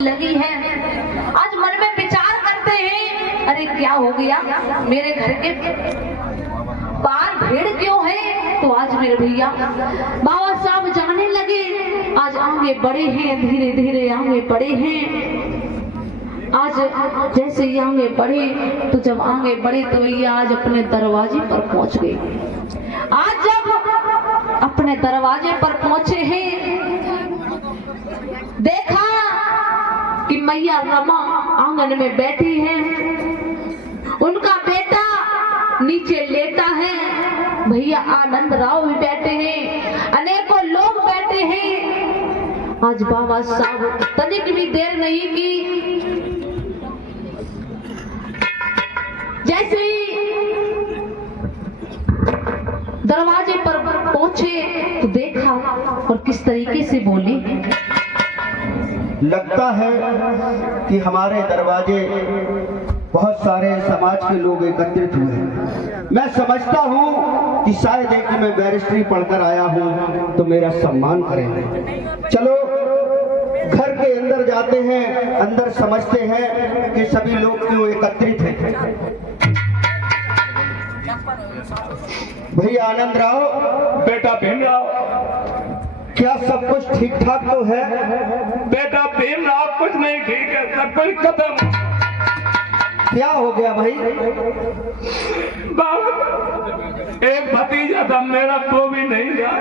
लगी है। आज मन में विचार करते हैं, अरे क्या हो गया, मेरे घर के पार भीड़ क्यों है। तो आज मेरे भैया बाबा साहब जाने लगे, आज आगे बढ़े हैं, धीरे धीरे आगे बढ़े हैं। आज जैसे ही आगे बढ़े, तो जब आगे बढ़े तो भैया आज अपने दरवाजे पर पहुंच गए। आज जब अपने दरवाजे पर पहुंचे हैं, देखा कि मैया रमा आंगन में बैठी हैं, उनका बेटा नीचे लेटा है, भैया आनंद राव भी बैठे हैं, अनेकों लोग बैठे हैं। आज बाबा साहब तनिक भी देर नहीं की, जैसे ही दरवाजे पर पहुंचे तो देखा और किस तरीके से बोले। लगता है कि हमारे दरवाजे बहुत सारे समाज के लोग एकत्रित हुए हैं। मैं समझता हूँ कि शायद एक मैं बैरिस्ट्री पढ़कर आया हूँ तो मेरा सम्मान करेंगे। चलो घर के अंदर जाते हैं, अंदर समझते हैं कि सभी लोग क्यों एकत्रित हैं। भैया आनंद राव, बेटा भीमराव, क्या सब कुछ ठीक ठाक तो है? बेटा भीमराव कुछ नहीं ठीक है, सब कुछ खत्म। क्या हो गया भाई? बाबा एक भतीजा था मेरा, वो भी नहीं रहा।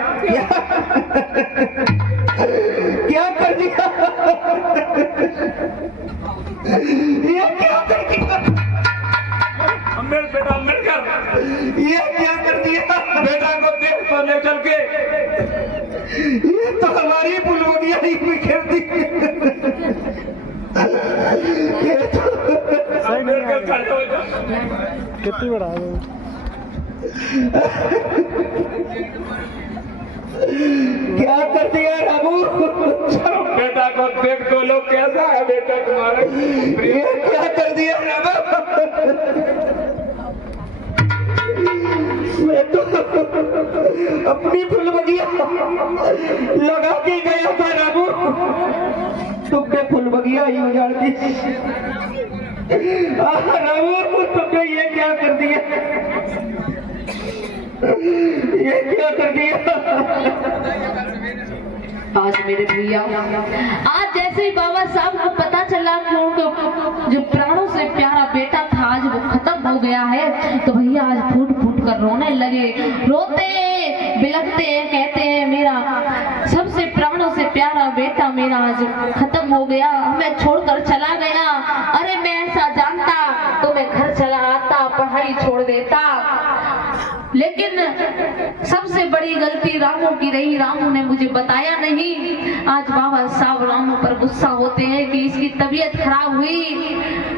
क्या कर दिया? ये क्या कर दिया? मेरे बेटा मिलकर ये क्या कर दिया? बेटा को देख तो ले चल के, ये तो हमारी बुलबुलिया ही बिखेर दी। ये तो मिलकर खड़े हो जा। कितनी बड़ा है? क्या कर दिया रामू? चलो बेटा को देख तो लो कैसा है बेटा तुम्हारा। ये क्या कर दिया रामू? मैं तो अपनी फुलबगिया लगा के गया था रामू, तुमने फुलबगिया ही उजाड़ दी। रामू तुमने ये क्या कर दिया? ये क्या कर दिया? आज मेरे भैया, आज जैसे ही बाबा साहब को पता चला कि उनके जो प्राणों से प्यारा बेटा था आज वो खत्म हो गया है, तो भैया आज फूट फूट कर रोने लगे। रोते बिलखते कहते हैं, मेरा सबसे प्राणों से प्यारा बेटा मेरा आज खत्म हो गया, हमें छोड़कर चला गया। अरे मैं ऐसा जानता तो मैं घर चला आता, पढ़ाई छोड़ देता, लेकिन सबसे बड़ी गलती रामू की रही, रामू ने मुझे बताया नहीं। आज बाबा साहब रामू पर गुस्सा होते हैं कि इसकी तबीयत खराब हुई,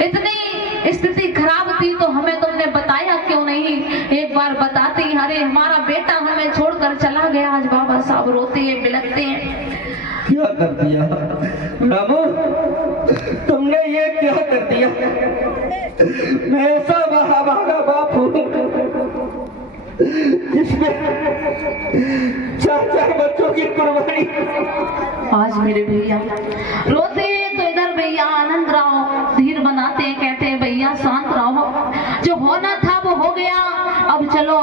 इतनी स्थिति खराब थी तो हमें तुमने बताया क्यों नहीं, एक बार बताते ही, अरे हमारा बेटा हमें छोड़कर चला गया। आज बाबा साहब रोते हैं बिलखते हैं। क्या कर दिया रामू? तुमने ये क्या कर दिया? मैं ऐसा भागा बाप हूँ जिसमें चार बच्चों की कुर्बानी। आज मेरे भैया रोते तो इधर भैया आनंद राव धीर बनाते हैं, कहते हैं भैया शांत रहो, जो होना था वो हो गया, अब चलो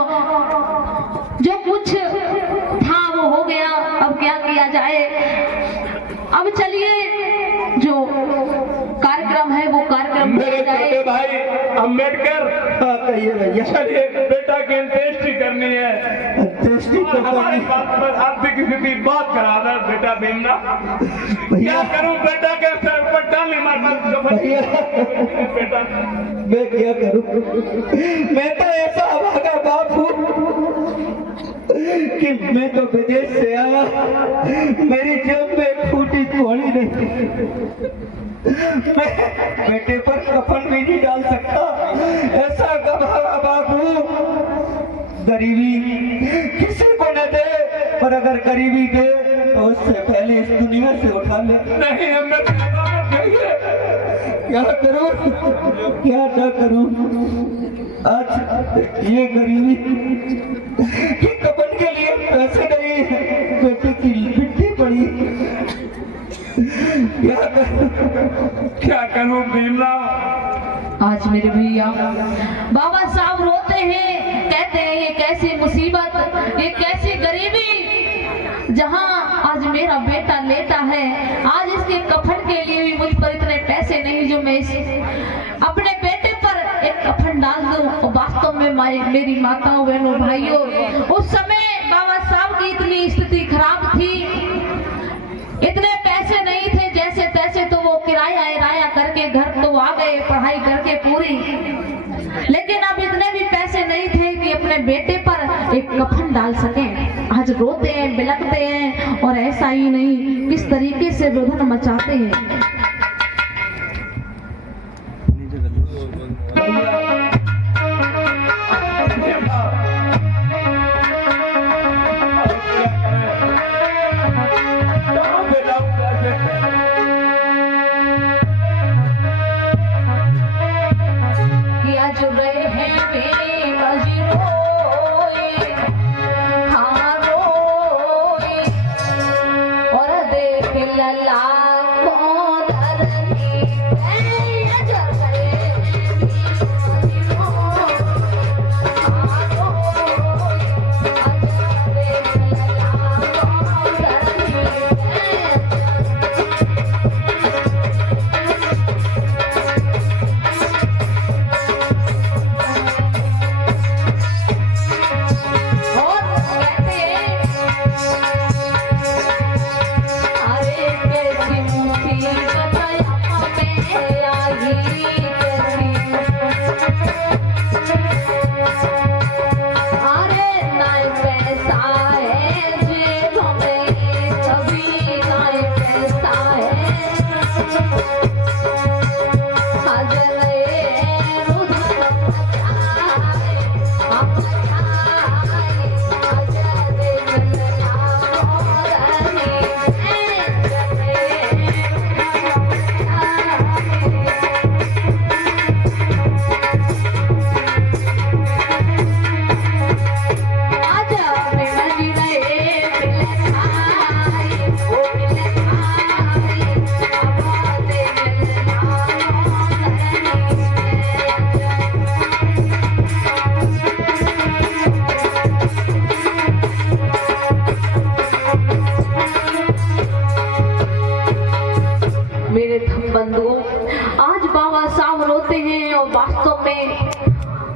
जो कुछ था वो हो गया, अब क्या किया जाए। अब चलिए जो कार्यक्रम है वो कार्यक्रम मेरे किया छोटे जाए। भाई अम्बेडकर, हाँ कहिए भैया। चलिए बेटा की अंत्येष्टि करनी है। अंत्येष्टि तो हमारी करनी। बात पर आर्थिक स्थिति बहुत खराब है बेटा भीमराव, क्या करूं बेटा के सर पर डालने मार भैया बेटा। मैं क्या करूं? मैं तो ऐसा भागा बाप हूँ कि मैं तो विदेश से आया, मेरी जेब में फूटी थोड़ी नहीं, मैं बेटे पर कफन भी नहीं डाल सकता, ऐसा गधा बाप हूँ। गरीबी किसी को न दे, और अगर गरीबी दे तो उससे पहले इस दुनिया से उठा ले। नहीं हमें क्या करूं, क्या ना करूं? आज ये गरीबी कि कपन के लिए पैसे नहीं, बेटे की मिट्टी पड़ी, क्या करूं भीमराव? आज मेरे भैया बाबा साहब रोते हैं, कहते हैं ये कैसी मुसीबत, ये कैसी गरीबी, जहां आज मेरा बेटा लेटा है, आज इसके कफन के लिए भी मुझ पर इतने पैसे नहीं जो मैं अपने बेटे पर एक कफन डाल दूं। वास्तव में मेरी माताओं बहनों भाइयों, उस समय बाबा साहब की इतनी स्थिति खराब थी, इतने पैसे नहीं थे, जैसे तैसे तो वो किराया करके घर तो आ गए, पढ़ाई करके पूरी, लेकिन अब इतने भी पैसे नहीं थे कि अपने बेटे पर एक कफन डाल सकें। आज रोते हैं, बिलखते हैं, और ऐसा ही नहीं किस तरीके से रुदन मचाते हैं।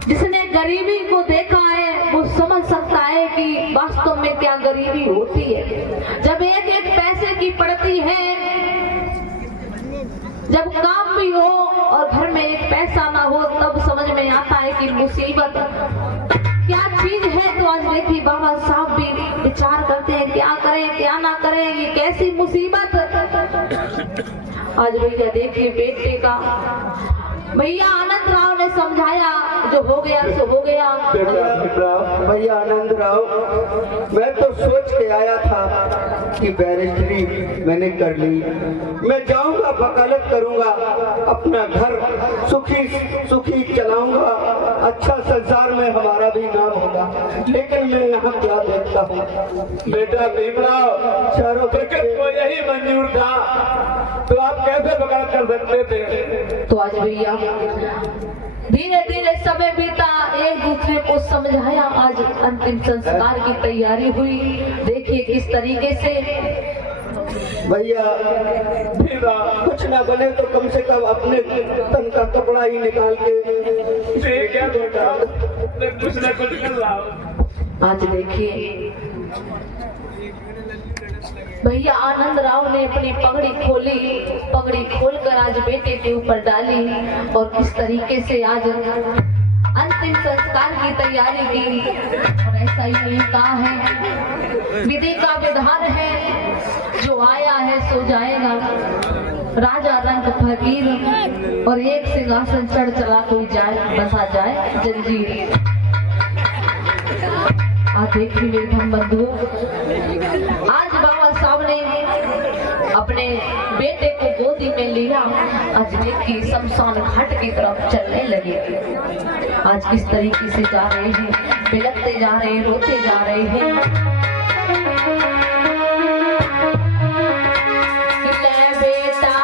जिसने गरीबी को देखा है वो समझ सकता है कि वास्तव में क्या गरीबी होती है। जब एक एक पैसे की पड़ती है, जब काम भी हो और घर में एक पैसा ना हो, तब समझ में आता है कि मुसीबत क्या चीज है। तो आज देखिए बाबा साहब भी विचार करते हैं क्या करें क्या ना करें, ये कैसी मुसीबत। आज भैया देखिए बेटे का भैया आनंद राव ने समझाया, जो हो गया सो हो गया। भैया आनंद राव, मैं तो सोच के आया था कि बैरिस्ट्री मैंने कर ली, मैं जाऊंगा वकालत करूंगा, अपना घर सुखी सुखी चलाऊंगा, अच्छा संसार में हमारा भी नाम होगा। लेकिन मैं यहाँ क्या देखता हूँ बेटा भीमराव, चारों प्रकृति को यही मंजूर था तो आप कैसे वकालत कर सकते थे। तो आज भैया धीरे धीरे समय बीता, एक दूसरे को समझाया, आज अंतिम संस्कार की तैयारी हुई। देखिए किस तरीके से भैया कुछ ना बने तो कम से कम अपने तन का कपड़ा ही निकाल के क्या बेटा कुछ ना कुछ कर रहा हूं। आज देखिए भैया आनंद राव ने अपनी पगड़ी खोली, पगड़ी खोलकर आज बेटे के ऊपर डाली और किस तरीके से आज अंतिम संस्कार की तैयारी की। और ऐसा ही नहीं कहा है, विधि का विधान है, जो आया है सो जाएगा। राजा रंग फकीर और एक सिंहासन चढ़ चला कोई जाए बसा जाए जंजीर। आज देखिए मेरे धर्म बंधु, आज बाबा साहब ने अपने बेटे को गोदी में लिया, आज देखिए शमशान घाट की तरफ चलने लगे। आज किस तरीके से जा रहे हैं, बिलखते जा रहे हैं, रोते जा रहे हैं। ले बेटा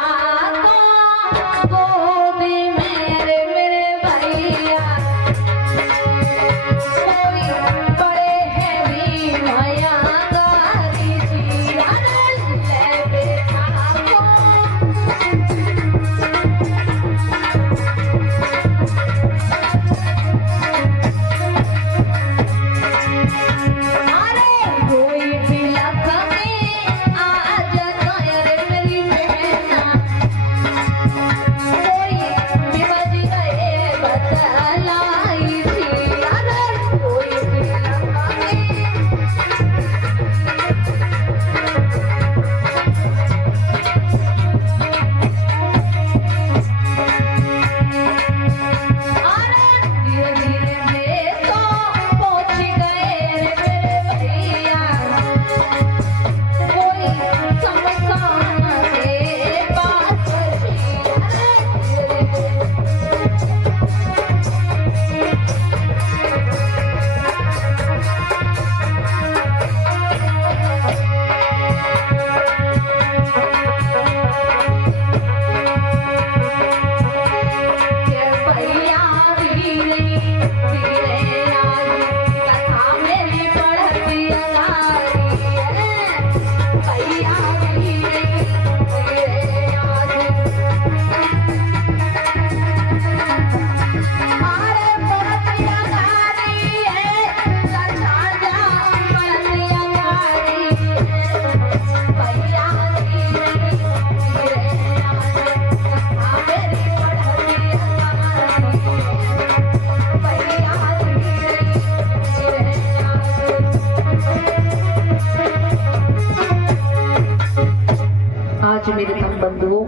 धर्म बंधुओं,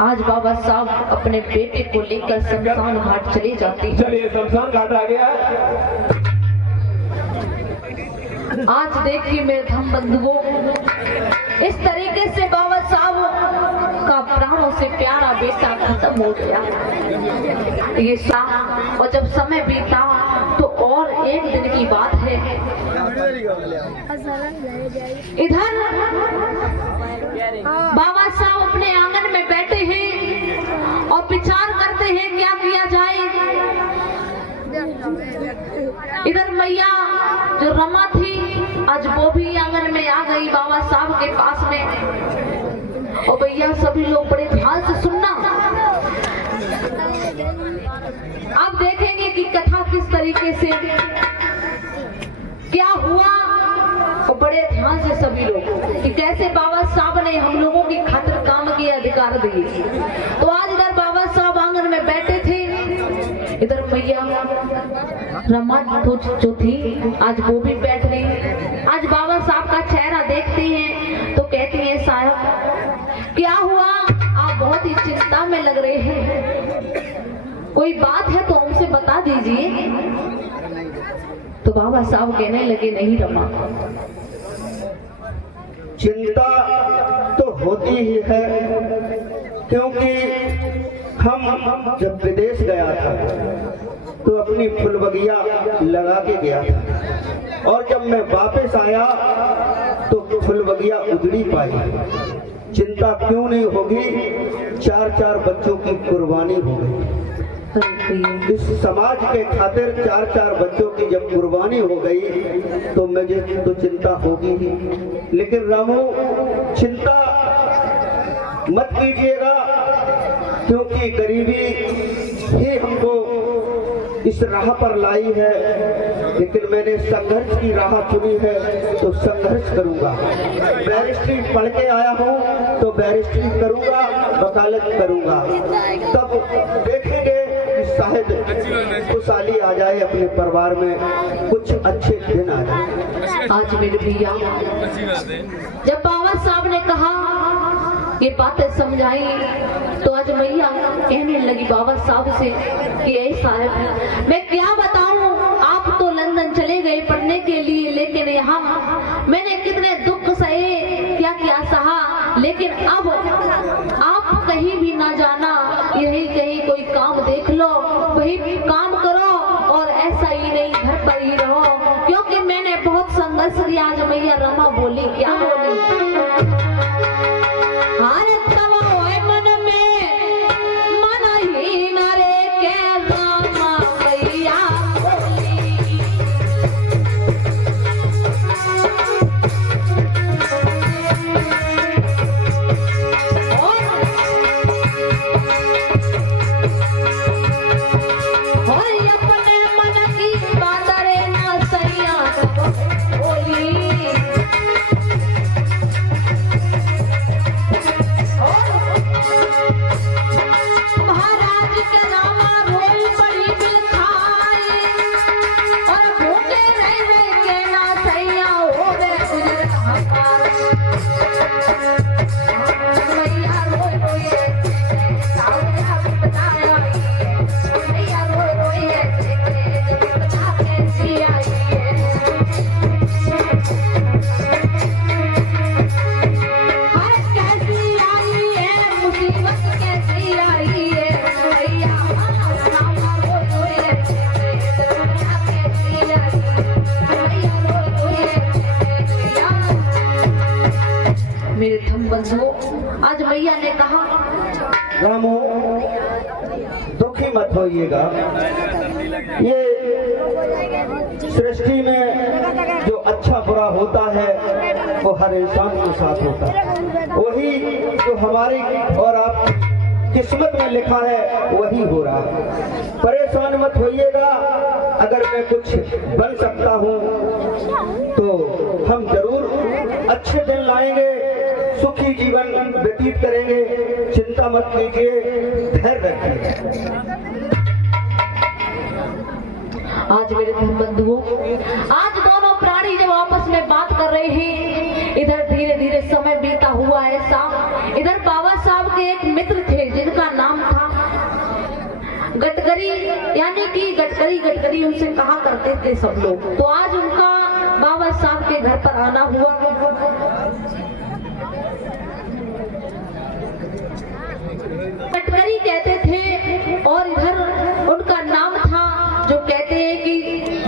आज बाबा साहब अपने बेटे को लेकर शमशान घाट चले जाते हैं। चलिए शमशान घाट आ गया। आज देखिए मेरे धर्म बंधुओं, इस तरीके से बाबा साहब का प्राणों से प्यारा बेटा खत्म हो गया। ये शाम और जब समय बीता तो और एक दिन की बात है। इधर बाबा साहब अपने आंगन में बैठे हैं और विचार करते हैं क्या किया जाए। इधर मैया जो रमा थी आज वो भी आंगन में आ गई बाबा साहब के पास में। और भैया सभी लोग बड़े ध्यान से सुनना, आप देखेंगे कि कथा किस तरीके से क्या हुआ। और बड़े ध्यान से सभी लोग कि कैसे बाबा साहब ने हम लोगों की खातिर काम के अधिकार दिए। तो आज इधर बाबा साहब आंगन में बैठे थे, इधर मैया रमा जो थी आज वो भी बैठ गई। आज बाबा साहब का चेहरा देखती हैं तो कहती हैं साहब क्या हुआ, आप बहुत ही चिंता में लग रहे हैं, कोई बात है तो हमसे बता दीजिए। तो बाबा साहब कहने लगे नहीं रमा, चिंता तो होती ही है, क्योंकि हम जब विदेश गया था तो अपनी फुलबगिया लगा के गया था और जब मैं वापस आया तो फुलबगिया उजड़ी पाई। चिंता क्यों नहीं होगी, 4-4 बच्चों की कुर्बानी हो गई। इस समाज के खातिर 4-4 बच्चों की जब कुर्बानी हो गई तो मुझे तो चिंता होगी ही। लेकिन रामू चिंता मत कीजिएगा, क्योंकि गरीबी ही हमको इस राह पर लाई है। लेकिन मैंने संघर्ष की राह चुनी है तो संघर्ष करूंगा। बैरिस्ट्री पढ़ के आया हूँ तो बैरिस्ट्री करूंगा, वकालत करूंगा, तब देखेंगे कि शायद खुशहाली आ जाए अपने परिवार में, कुछ अच्छे दिन आ जाए। आज मेरे भैया जब बाबा साहब ने कहा ये बातें समझाई तो आज मैया कहने लगी बाबा साहब से कि ऐ साहब मैं क्या बताऊं, आप तो लंदन चले गए पढ़ने के लिए, लेकिन यहाँ मैंने कितने दुख सहे, क्या क्या सहा, लेकिन अब आप कहीं भी ना जाना, यही कहीं कोई काम देख लो, वही काम करो और ऐसा ही नहीं घर पर ही रहो, क्योंकि मैंने बहुत संघर्ष किया। आज मैया रमा बोली, क्या बोली, मेरे धम बंधुओं, आज मैया ने कहा रामू दुखी मत होइएगा, ये सृष्टि में जो अच्छा बुरा होता है वो हर इंसान के साथ होता है, वही जो हमारी और आप किस्मत में लिखा है वही हो रहा है। परेशान मत होइएगा, अगर मैं कुछ बन सकता हूँ तो हम जरूर अच्छे दिन लाएंगे, सुखी जीवन व्यतीत करेंगे, चिंता मत कीजिए, धैर्य रखिए। आज मेरे धर्म बंधुओं, आज दोनों प्राणी जब आपस में बात कर रहे हैं इधर धीरे धीरे समय बीता हुआ ऐसा। इधर बाबा साहब के एक मित्र थे जिनका नाम था गटकरी, यानी कि गटकरी उनसे कहा करते थे सब लोग। तो आज उनका बाबा साहब के घर पर आना हुआ। गटकरी कहते थे और इधर उनका नाम था, जो कहते हैं कि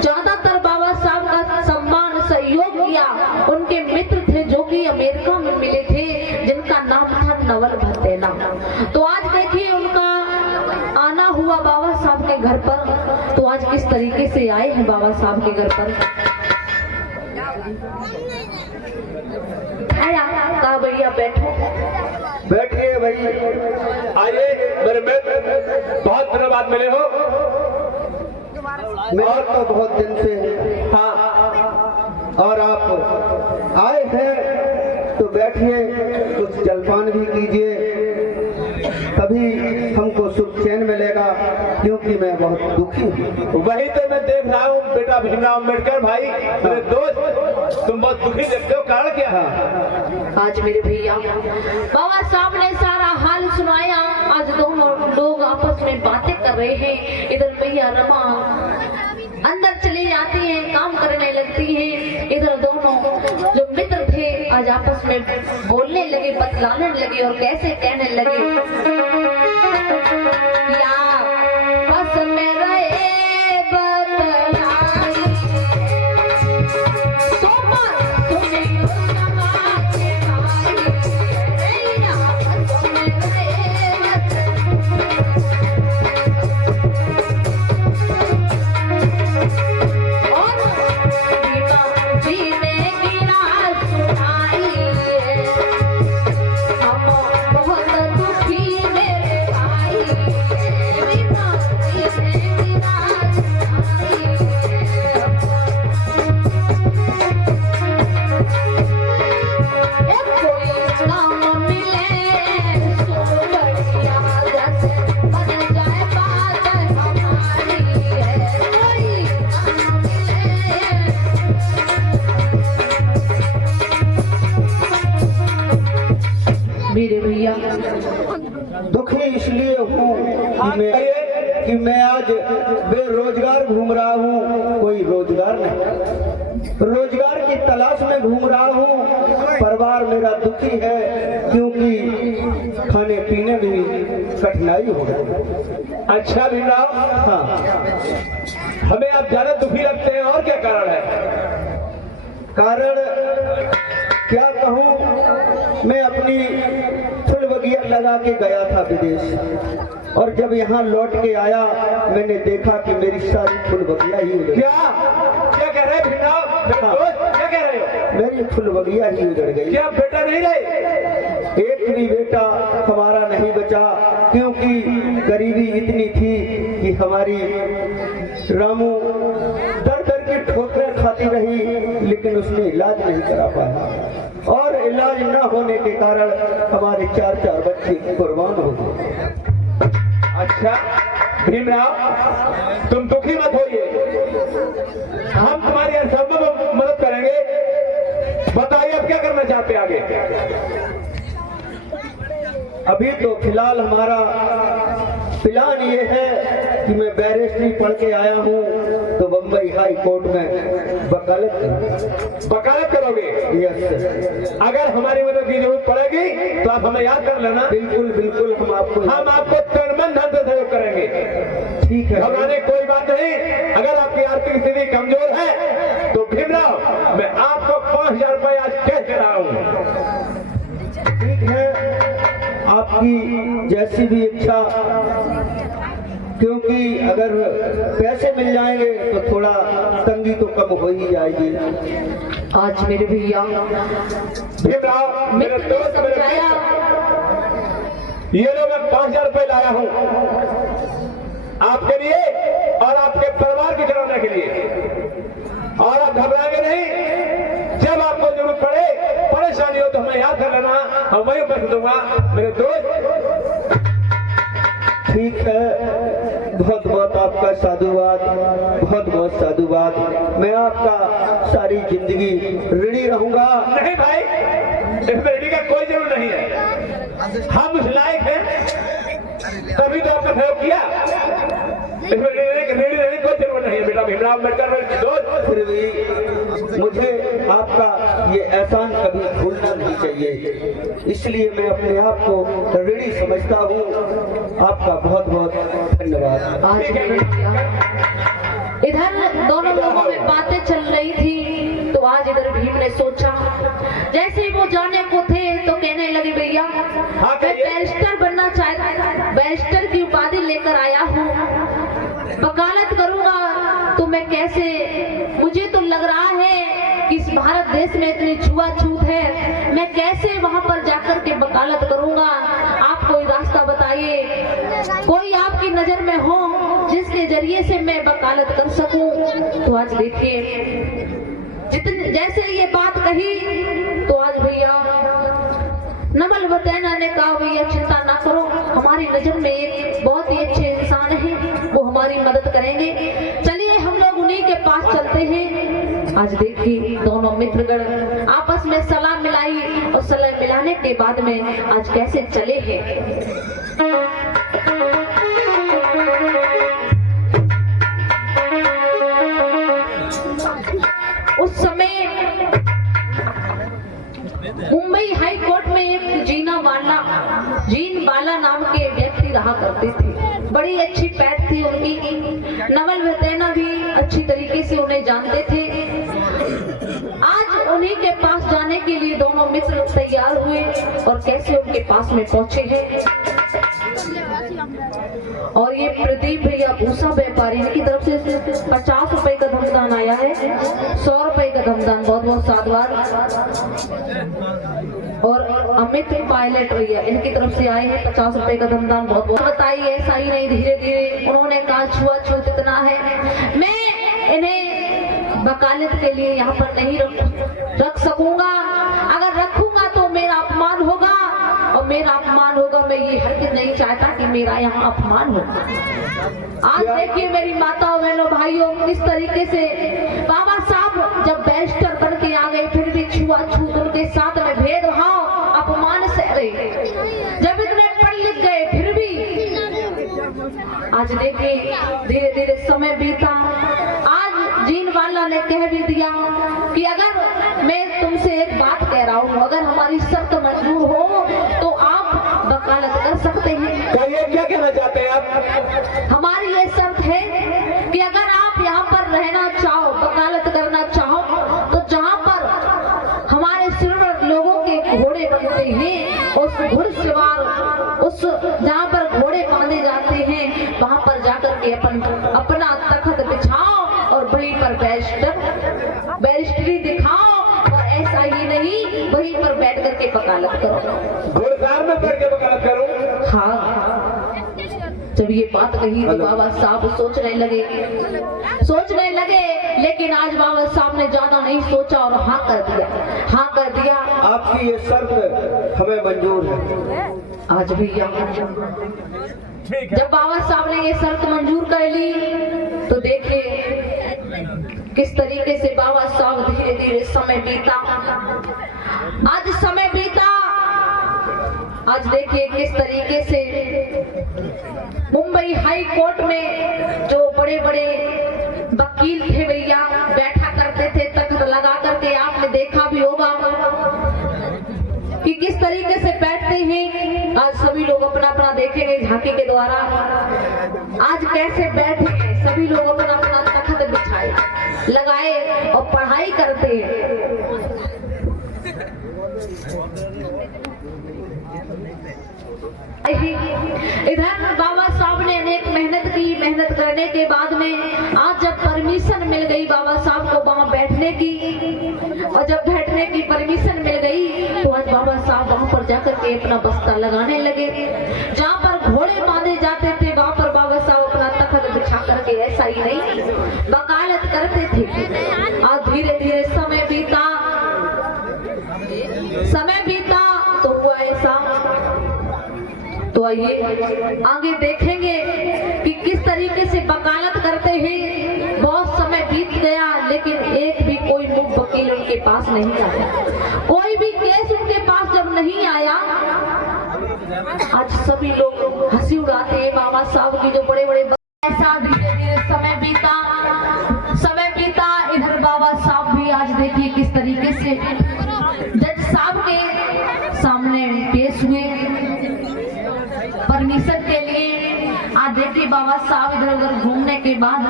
ज्यादातर बाबा साहब का सम्मान सहयोग किया उनके मित्र थे जो कि अमेरिका में मिले थे, जिनका नाम था नवल भत्तेना। तो आज देखिए उनका आना हुआ बाबा साहब के घर पर। तो आज किस तरीके से आए हैं बाबा साहब के घर पर। कहा भैया बैठो। बैठिए भाई। आइए मेरे मित्र, बहुत दिनों बाद मिले हो। मैं तो बहुत दिन से। हाँ, और आप आए हैं तो बैठिए, कुछ जलपान भी कीजिए, तभी हमको सुख चैन मिलेगा, क्योंकि मैं बहुत दुखी हूँ। वही तो मैं देख रहा हूँ बेटा भीमराव अम्बेडकर भाई, मेरे दोस्त, तुम बहुत दुखी देखते हो, कारण क्या है? आज मेरे भैया बाबा साहब ने सारा हाल सुनाया। आज दोनों लोग आपस में बातें कर रहे हैं। इधर भैया रमा अंदर चली जाती है, काम करने लगती है। इधर दोनों जो मित्र थे आज आपस में बोलने लगे, बतलाने लगे और कैसे कहने लगे, या बस में रहे बतलाई, मेरे भैया दुखी इसलिए हूँ कि मैं आज बेरोजगार घूम रहा हूँ, कोई रोजगार नहीं, रोजगार की तलाश में घूम रहा हूँ। परिवार मेरा दुखी है, क्योंकि खाने पीने में भी कठिनाई हो रही। अच्छा भीमराव, हाँ, हमें आप ज्यादा दुखी लगते हैं, और क्या कारण है? कारण क्या कहूँ, मैं अपनी फुल बगिया लगा के गया था विदेश, और जब यहाँ लौट के आया मैंने देखा कि मेरी सारी फुल बगिया ही उजड़ गई। क्या कह रहे हैं भीमराव? हाँ। क्या कह रहे हो? मेरी फुल बगिया ही उजड़ गई। क्या बेटा नहीं रहे? एक भी बेटा हमारा नहीं बचा, क्योंकि गरीबी इतनी थी कि हमारी रामू दर दर के ठोकरें खाती रही, लेकिन उसने इलाज नहीं करा पाया, और इलाज न होने के कारण हमारे 4 बच्चे कुर्बान हो गए। अच्छा भीमराव, तुम दुखी मत होइए, हम तुम्हारी हर संभव मदद करेंगे। बताइए अब क्या करना चाहते हैं आगे? अभी तो फिलहाल हमारा प्लान ये है कि मैं बैरिस्ट्री पढ़ के आया हूँ, तो बम्बई हाई कोर्ट में वकालत करोगे? Yes sir. अगर हमारी मदद की जरूरत पड़ेगी तो आप हमें याद कर लेना। बिल्कुल बिल्कुल, हम आपको तन-मन धन से सहयोग करेंगे। ठीक है, घबराने की कोई बात नहीं। अगर आपकी आर्थिक स्थिति कमजोर है तो भीमराव, मैं आपको 5000 रुपए आज कैश दे रहा हूँ। ठीक है, आपकी जैसी भी इच्छा, क्योंकि अगर पैसे मिल जाएंगे तो थोड़ा तंगी तो कम हो ही जाएगी। आज मेरे भैया भीमराव, मेरे दोस्त, समझाया, ये लो मैं 5000 रुपए लाया हूँ आपके लिए और आपके परिवार के चलाने के लिए, और आप घबराएंगे नहीं। जब आपको जरूरत पड़े, परेशानी हो तो हमें याद कर लेना, हम वही पैसे दूंगा मेरे दोस्त। ठीक है, बहुत बहुत आपका साधुवाद, बहुत बहुत साधुवाद। मैं आपका सारी जिंदगी ऋणी रहूंगा। नहीं भाई, इसमें रेडी का कोई जरूर नहीं है। हम उस लायक हैं तभी तो आपने सहयोग किया। इसमें रेडी रहने की कोई जरूरत नहीं है बेटा। भीमराव अम्बेडकर दोस्त, फिर भी मुझे आपका ये एहसान कभी भूलना नहीं चाहिए, इसलिए मैं अपने आप को ऋणी समझता हूँ। आपका बहुत बहुत धन्यवाद। आज इधर दोनों लोगों में बातें चल रही थी तो आज इधर भीम ने सोचा, जैसे ही वो जाने को थे तो कहने लगे भैया मैं बैरिस्टर बनना चाहता, बैरिस्टर की उपाधि लेकर आया हूँ, वकालत करूंगा तो मैं कैसे, मुझे तो लग रहा है कि इस भारत देश में इतनी छुआछूत है, मैं कैसे वहां पर जाकर के वकालत करूंगा। आप कोई रास्ता बताइए, कोई आपकी नजर में हो जिसके जरिए से मैं वकालत कर सकूं। तो आज देखिए जितने जैसे ये बात कही तो आज भैया नवल वतैना ने कहा भैया चिंता ना करो, हमारी नजर में एक बहुत ही अच्छे इंसान है, वो हमारी मदद करेंगे, चलिए हम लोग उन्हीं के पास चलते हैं। आज देखिए दोनों मित्रगण आपस में सलाह मिलाई और सलाह मिलाने के बाद में आज कैसे चले हैं। उस समय मुंबई हाई कोर्ट में एक जीन बाला नाम के व्यक्ति रहा करते थे, बड़ी अच्छी पैठ थी उनकी, नवल वतैना भी अच्छी तरीके से उन्हें जानते थे। आज उन्हीं के पास जाने के लिए दोनों मित्र तैयार हुए और कैसे उनके पास में पहुंचे हैं। और ये प्रदीप भैया भूसा व्यापारी की तरफ से 50 रुपए का धमदान आया है, 100 रुपए का धमदान, बहुत बहुत साधुवाद। और अमित पायलट भैया इनकी तरफ से आए हैं 50 रुपए का धमदान, बहुत बहुत। बताइए ऐसा ही नहीं, धीरे धीरे उन्होंने कहा छुआछूत इतना है, मैं इन्हें वकालत के लिए यहाँ पर नहीं रख सकूंगा, अगर रखूंगा तो मेरा अपमान होगा और मेरा अपमान होगा, मैं ये हरगिज़ नहीं चाहता कि मेरा यहाँ अपमान हो। आज देखिए मेरी माताओं बहनों भाइयों किस तरीके से बाबा साहब जब बैरिस्टर बन के आ गए फिर भी छुआछूत उनके साथ में भेदभाव अपमान सह रहे, जब इतने पढ़ लिख गए फिर भी। आज देखिए धीरे धीरे समय बीता, आज जीन वाला ने कह भी दिया कि अगर मैं तुमसे एक बात कह रहा हूँ, अगर हमारी शर्त मंजूर हो तो आप वकालत कर सकते हैं। कहिए क्या कहना चाहते हैं आप? हमारी ये शर्त है कि अगर आप यहाँ पर रहना चाहो, वकालत करना चाहो, तो जहाँ पर हमारे सिर लोगों के घोड़े बनते हैं उस घुड़सवार, उस जहाँ पर घोड़े बांधे जाते हैं वहाँ पर जाकर के अपना तख्त बिछाओ और वहीं पर बैरिस्टरी दिखाओ, और ऐसा ही नहीं वहीं पर बैठ करके वकालत करो। घोड़सवार में बैठ के वकालत करूं? हाँ, जब ये बात कही तो बाबा साहब सोचने लगे, लेकिन आज बाबा साहब ने ज्यादा नहीं सोचा और हाँ कर दिया। आपकी ये शर्त हमें मंजूर है। आज भैया जब बाबा साहब ने ये शर्त मंजूर कर ली तो देखिए किस तरीके से बाबा साहब धीरे धीरे समय बीता, आज समय बीता। आज देखिए किस तरीके से मुंबई हाई कोर्ट में जो बड़े बड़े वकील थे भैया बैठा करते थे तख्त लगा करके, आपने देखा भी होगा कि किस तरीके से बैठते हैं। आज सभी लोग अपना अपना देखेंगे झांकी के द्वारा, आज कैसे बैठे सभी लोग अपना अपना तख्त बिछाए लगाए और पढ़ाई करते हैं। इधर बाबा साहब ने अनेक मेहनत की, मेहनत करने के बाद में आज जब परमिशन मिल गई बाबा साहब को वहां बैठने की, और जब बैठने की परमिशन मिल गई तो आज बाबा साहब वहां पर जाकर के अपना बस्ता लगाने लगे। जहाँ पर घोड़े बांधे जाते थे वहां पर बाबा साहब अपना तख्त बिछा करके ऐसा ही नहीं वकालत करते थे। आज धीरे धीरे समय बीता तो हुआ ऐसा। तो आइए आगे देखेंगे कि किस तरीके से वकालत करते हैं। बहुत समय बीत गया लेकिन एक भी कोई मुख्य वकील उनके पास नहीं आया, कोई भी केस उनके पास नहीं आया। आज सभी लोग हंसी उड़ाते हैं बाबा साहब की, जो बड़े बड़े। ऐसा धीरे धीरे समय बीता। इधर बाबा साहब भी आज देखिए किस तरीके से जज साहब के सामने पेश हुए परमिशन के लिए। आज देखिए बाबा साहब इधर उधर घूमने के बाद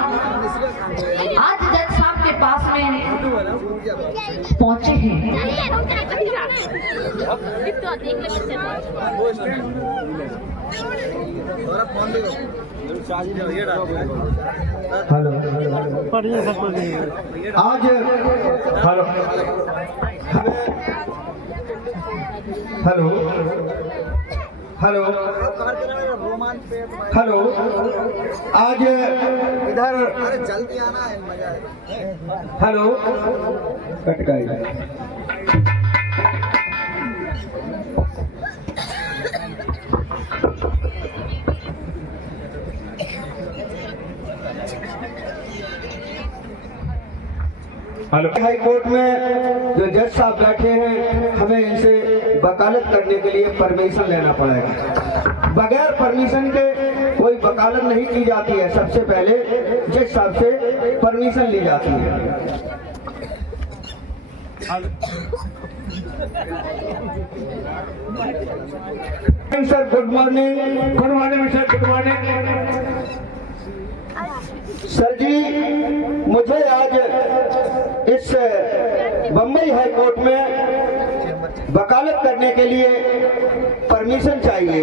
आज जज साहब के पास में पहुंचे हैं। हेलो, पढ़िए सब पढ़िए। आज हेलो हेलो हेलो हेलो आज इधर जल्दी आना है, मजा है। हेलो कट गई। हाई कोर्ट में जो जज साहब बैठे हैं, हमें इनसे वकालत करने के लिए परमिशन लेना पड़ेगा। बगैर परमिशन के कोई वकालत नहीं की जाती है। सबसे पहले जज साहब से परमिशन ली जाती है। Sir good morning. Good morning mister, good morning. Sir जी, मुझे आज इस बम्बई हाई कोर्ट में वकालत करने के लिए परमिशन चाहिए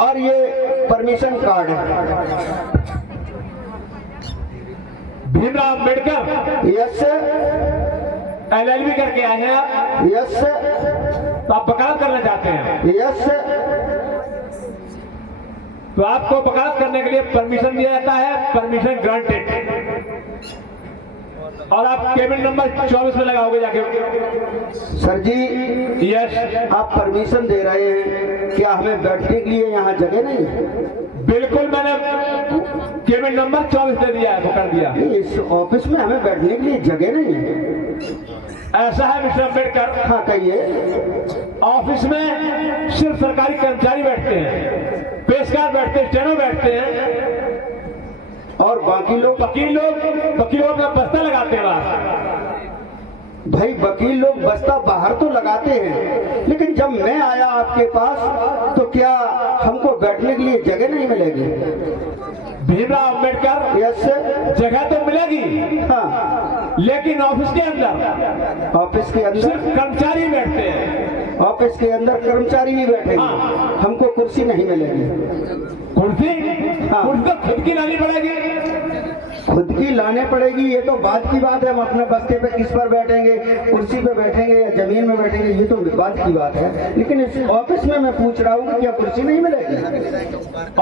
और ये परमिशन कार्ड है। Bhimrao Ambedkar yes sir. LLB करके आए हैं आप? Yes sir. तो आप वकालत करना चाहते हैं? Yes sir. तो आपको वकालत करने के लिए परमिशन दिया जाता है, परमिशन ग्रांटेड। और आप केबिन नंबर 24 में लगाओगे जाके। सर जी, यस। आप परमिशन दे रहे हैं, क्या हमें बैठने के लिए यहाँ जगह नहीं है? बिल्कुल, मैंने केबिन नंबर 24 दे दिया है, पकड़ दिया। इस ऑफिस में हमें बैठने के लिए जगह नहीं है। ऐसा है मिस्टर अम्बेडकर, हाँ कहिए। ऑफिस में सिर्फ सरकारी कर्मचारी बैठते हैं, पेशकार बैठते हैं, स्टेनो बैठते हैं, और बाकी लोग वकीलों अपना बस्ता लगाते हैं वहां। भाई वकील लोग बस्ता बाहर तो लगाते हैं, लेकिन जब मैं आया आपके पास तो क्या हमको बैठने के लिए जगह नहीं मिलेगी? Bhimrao Ambedkar, yes sir. जगह तो मिलेगी, हाँ, लेकिन ऑफिस के अंदर सिर्फ कर्मचारी बैठते हैं। ऑफिस के अंदर कर्मचारी ही बैठे, हाँ। हमको कुर्सी नहीं मिलेगी। कुर्सी? हाँ। कुर्सी तो खुद की लानी पड़ेगी। खुद की लाने पड़ेगी, ये तो बात की बात है। हम अपने बस्ते पे किस पर बैठेंगे, कुर्सी पे बैठेंगे या जमीन में बैठेंगे, ये तो बात की बात है। लेकिन इस ऑफिस में मैं पूछ रहा हूँ कि क्या कुर्सी नहीं मिलेगी?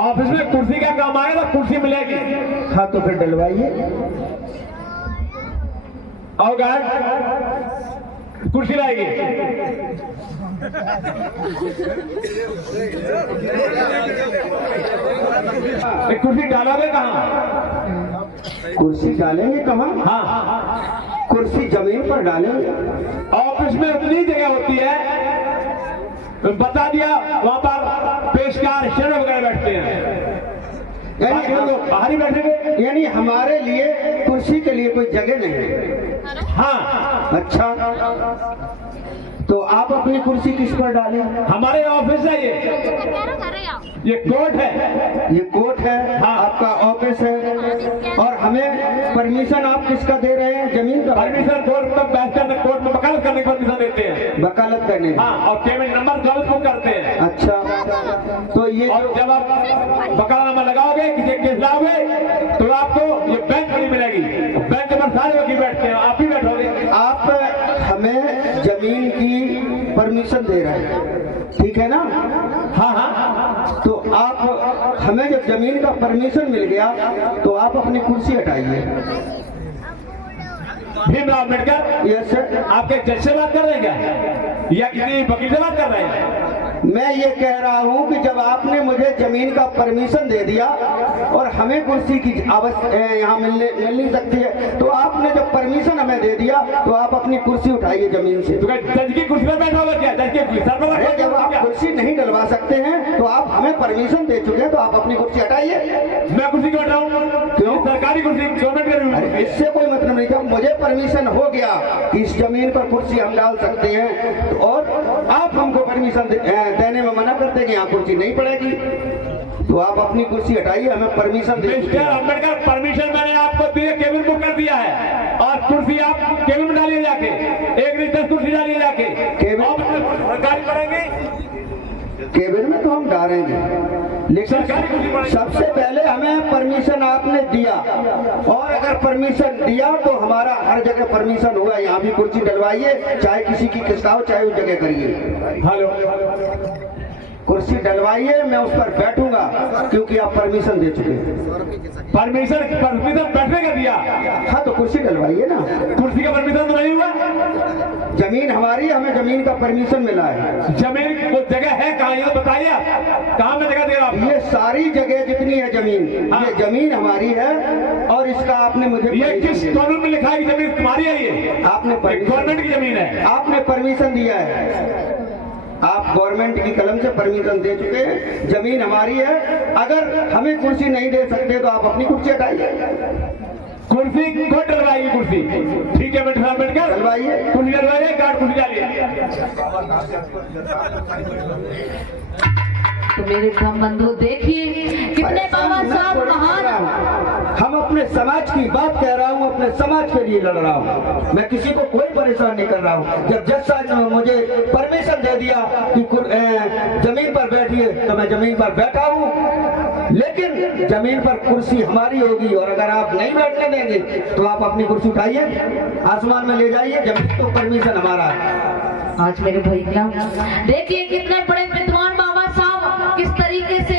ऑफिस में कुर्सी का काम आएगा, कुर्सी मिलेगी। हाँ तो फिर डलवाइए। आओ गार्ड, कुर्सी लाएगी। कुर्सी डालोगे कहाँ? कुर्सी डालेंगे कहाँ? हाँ, कुर्सी जमीन पर डालेंगे। ऑफिस में उतनी जगह होती है, बता दिया, वहां पर पेशकार स्टेनो वगैरह बैठते हैं, बाकी लोग बाहर ही बैठेंगे। यानी हमारे लिए कुर्सी के लिए कोई जगह नहीं है। हाँ। अच्छा, तो आप अपनी कुर्सी किस पर डालें? हमारे ऑफिस है ये कोर्ट है। ये कोर्ट है, हाँ। आपका ऑफिस है, और हमें परमिशन आप किसका दे रहे हैं? जमीन का परमिशन कोर्ट में बैठकर कोर्ट में वकालत करने की परमिशन देते हैं। वकालत करने। हाँ, और केबिन नंबर 12 को करते हैं। अच्छा, तो ये और जब आप वकालतनामा लगाओगे, किसी केस लाओगे, तो आपको ये बैंक नहीं मिलेगी। बैंक पर सारे वकील बैठते हैं, आप ही बैठोगे। आप हमें जमीन की परमिशन दे रहे हैं, ठीक है ना? हाँ हाँ। तो आप हमें जब जमीन का परमिशन मिल गया तो आप अपनी कुर्सी हटाइए। Bhimrao Ambedkar, yes sir. आपके जज से बात कर रहे हैं क्या, या किसी वकील से बात कर रहे हैं? मैं ये कह रहा हूँ कि जब आपने मुझे जमीन का परमिशन दे दिया और हमें कुर्सी की यहाँ मिल नहीं सकती है, तो आपने जब परमिशन हमें दे दिया तो आप अपनी कुर्सी उठाइए जमीन से। जज की कुर्सी पर बैठा हुआ क्या? जज की कुर्सी पर अरे जब आप कुर्सी नहीं डलवा सकते हैं तो आप हमें परमिशन दे चुके हैं, तो आप अपनी कुर्सी हटाइए। मैं कुर्सी क्यों हटाऊं? क्यों? सरकारी कुर्सी गवर्नमेंट की। अरे इससे कोई मतलब नहीं था, मुझे परमिशन हो गया कि इस जमीन पर कुर्सी हम डाल सकते हैं, और आप हमको परमिशन देने में मना करते कि यहाँ कुर्सी नहीं पड़ेगी, तो आप अपनी कुर्सी हटाइए, हमें परमिशन दे। मिस्टर अम्बेडकर, परमिशन मैंने आपको दिए, केबिन बुक कर दिया है, और कुर्सी आप केबिन में डालिए जाके, एक नहीं 10 कुर्सी डालिए जाके। केबिन सरकारी पड़ेंगे, केबिन में तो हम डालेंगे, लेकिन सबसे पहले हमें परमिशन आपने दिया, और अगर परमिशन दिया तो हमारा हर जगह परमिशन हुआ, यहाँ भी कुर्सी डलवाइए, चाहे किसी की खिसकाओ, चाहे उस जगह करिए। हेलो, कुर्सी डलवाइए, मैं उस पर बैठूंगा, क्योंकि आप परमिशन दे चुके हैं। परमिशन बैठने का दिया। हाँ तो कुर्सी डलवाइए ना। कुर्सी का परमिशन तो नहीं हुआ। जमीन हमारी, हमें जमीन का परमिशन मिला है। जमीन वो जगह है कहाँ, ये तो बताइए, कहाँ में जगह दे रहा हूँ? ये सारी जगह जितनी है जमीन, ये जमीन हमारी है, और इसका आपने मुझे, ये किस कानून में लिखा है कि जमीन तुम्हारी है? ये आपने गवर्नमेंट की जमीन है, आपने परमिशन दिया है, आप गवर्नमेंट की कलम से परमिशन दे चुके हैं, जमीन हमारी है। अगर हमें कुर्सी नहीं दे सकते तो आप अपनी कुर्सी हटाइए। कुर्सी कौन डलवाएगी? कुर्सी ठीक है, बैठा बैठकर डलवाइए, कुर्सी डलवाइए, कार्ड कुर्सी डालिए। तो मेरे ब्रह्म बंधु देखिए कितने बाबा साहब महान। हम अपने समाज की बात कह रहा हूँ, अपने समाज के लिए लड़ रहा हूँ, मैं किसी को कोई परेशान नहीं कर रहा हूँ। जब जज साहब ने मुझे परमिशन दे दिया कि जमीन पर बैठिए, तो मैं जमीन पर बैठा हूँ, लेकिन जमीन पर कुर्सी हमारी होगी, और अगर आप नहीं बैठने देंगे तो आप अपनी कुर्सी उठाइए, आसमान में ले जाइए, जमीन तो परमिशन हमारा है। आज मेरे भैया देखिए कितने बड़े विद्वान बाबा साहब किस तरीके से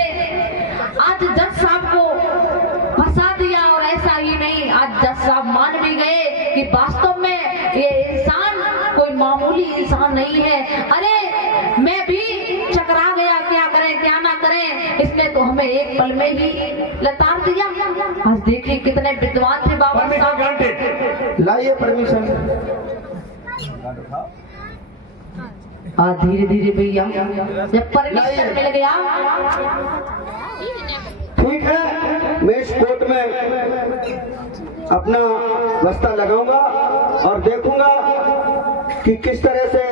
आज जज साहब को फंसा दिया, और ऐसा ही नहीं, आज जज साहब मान भी गए कि वास्तव में ये इंसान कोई मामूली इंसान नहीं है। अरे मैं भी चकरा गया, क्या करें क्या ना करें, इसने तो हमें एक पल में ही लताड़ दिया। आज देखिए कितने विद्वान थे बाबा साहब। लाइए परमिशन। धीरे धीरे भैया जब परमिशन मिल गया, ठीक है, मैं इस कोर्ट में अपना बस्ता लगाऊंगा और देखूंगा कि किस तरह से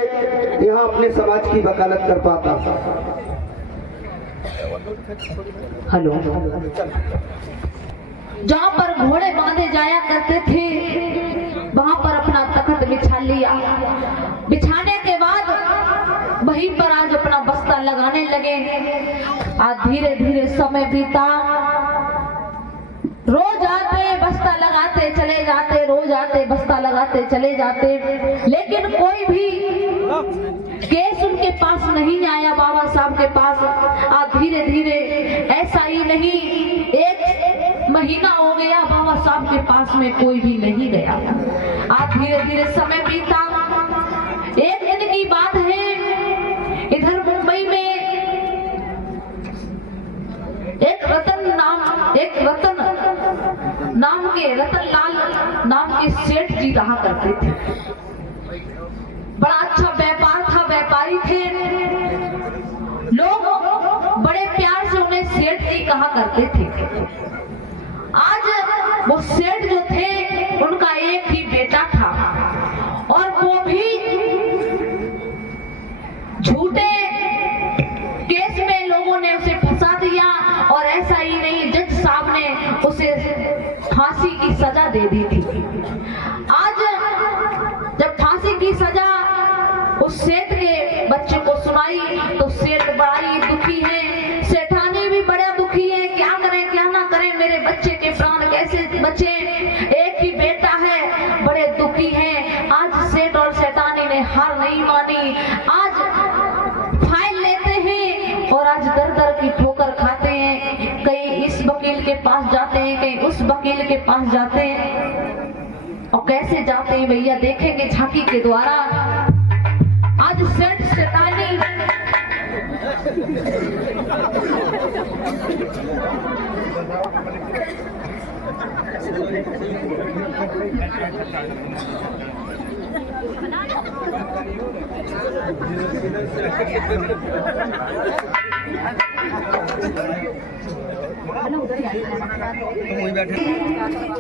यहाँ अपने समाज की वकालत कर पाता। हेलो, जहाँ पर घोड़े बांधे जाया करते थे वहां पर अपना तख्त बिछा लिया, बिछाने के बाद वहीं पर आज अपना बस्ता लगाने लगे। आज धीरे धीरे समय बीता, रोज आते बस्ता लगाते चले जाते, रोज आते बस्ता लगाते चले जाते, लेकिन कोई भी केस उनके पास नहीं आया बाबा साहब के पास। आज धीरे धीरे ऐसा ही नहीं, एक महीना हो गया बाबा साहब के पास में कोई भी नहीं गया। आज धीरे धीरे समय बीता, एक दिन की बात है, इधर मुंबई में एक रतन लाल नाम के सेठ जी रहा करते थे। बड़ा अच्छा व्यापार था, व्यापारी थे, लोग बड़े प्यार से उन्हें सेठ जी कहा करते थे। आज वो सेठ जो थे उनका एक ही बेटा था, और वो भी झूठे केस में लोगों ने उसे फंसा दिया, और ऐसा ही नहीं, जज साहब ने उसे फांसी की सजा दे दी थी। आज जब फांसी की सजा उस सेठ के बच्चे को सुनाई तो सेठ बड़ा ही दुखी है, सेठानी भी बड़ा दुखी है, क्या करें क्या ना करें, मेरे बच्चे के प्राण कैसे बचे, एक ही बेटा है, बड़े दुखी हैं। आज सेठ और सेठानी ने हार नहीं मानी, आज फाइल लेते हैं और आज दर दर की ठोकर खाते हैं, कहीं इस वकील के पास जाते हैं, कहीं उस वकील के पास जाते हैं। और कैसे जाते हैं भैया, देखेंगे झांकी के द्वारा। आज सेठ सेठानी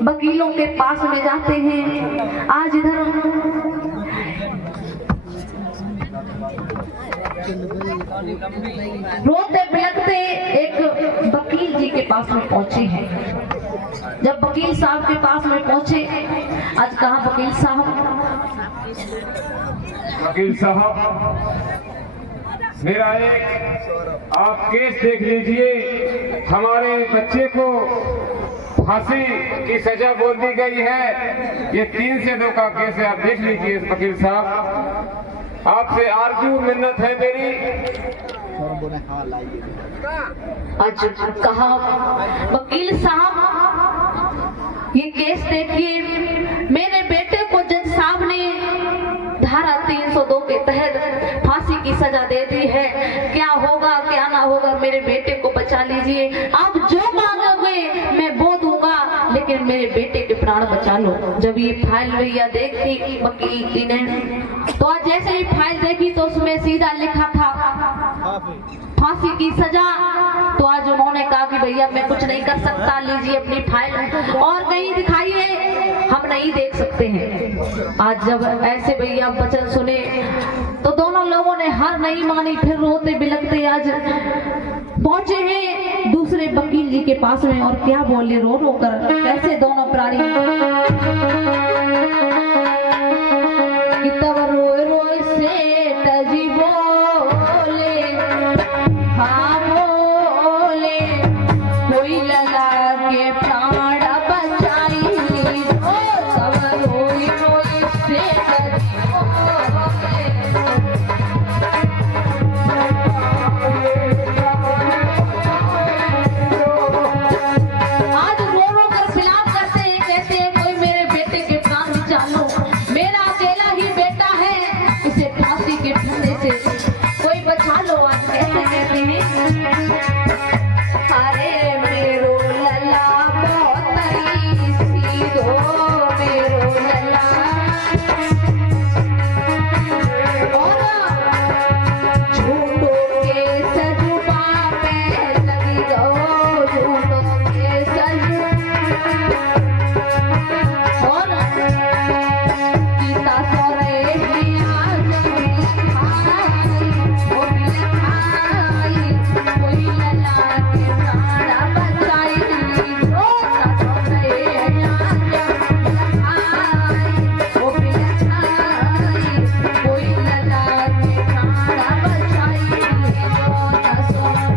वकीलों के पास में जाते हैं। आज इधर रोते बिलखते एक वकील जी के पास में पहुंचे हैं। जब वकील साहब के पास में पहुंचे, आज कहा वकील साहब मेरा एक आप केस देख लीजिए, हमारे बच्चे को फांसी की सजा बोल दी गई है। ये 3 से 2 का केस है, आप देख लीजिए वकील साहब। आपसे आरजू मिन्नत है मेरी। आज कहा वकील साहब, ये केस देखिए, मेरे बेटे को जज साहब ने धारा 302 के तहत फांसी की सजा दे दी है। क्या होगा क्या ना होगा, मेरे बेटे को बचा लीजिए। आप जो मांगोगे मैं वो दूंगा, लेकिन मेरे बेटे के प्राण बचा लो। जब ये फाइल भैया देखी वकील जी ने, तो आज जैसे ही फाइल देखी तो उसमें सीधा लिखा था फांसी की सजा। तो आज उन्होंने कहा कि भैया मैं कुछ नहीं कर सकता, लीजिए अपनी फाइल और कहीं दिखाइए, हम नहीं देख सकते हैं। आज जब ऐसे भैया वचन सुने तो दोनों लोगों ने हार नहीं मानी, फिर रोते बिलखते आज पहुंचे हैं दूसरे वकील जी के पास में। और क्या बोले रो रो कर, कैसे दोनों प्राणी कि तब रोए रोए सेठ जी बोले, हाँ बोले, कोई लगा के प्राण बचाई। तब रोए रोए सेठ जी बोले, आज रो रो कर फिलाप करते हैं, कहते हैं कोई मेरे बेटे के प्राण बचा लो। मेरा अकेला ही बेटा है, इसे फांसी के फंदे से कोई बचा लो। आज कैसे कहते हैं, अरे मेरो लला बहुत सीधो, मेरो लला। और झूठों के सजुबा पे लगी जाओ, झूठों के सजु। और गीता सोरे दिया जब खाई, वो भी खाई, कोई लला के प्राण बचाई। गीता सोरे दिया जब खाई, वो भी खाई, कोई लला के प्राण बचाई। गीता सोरे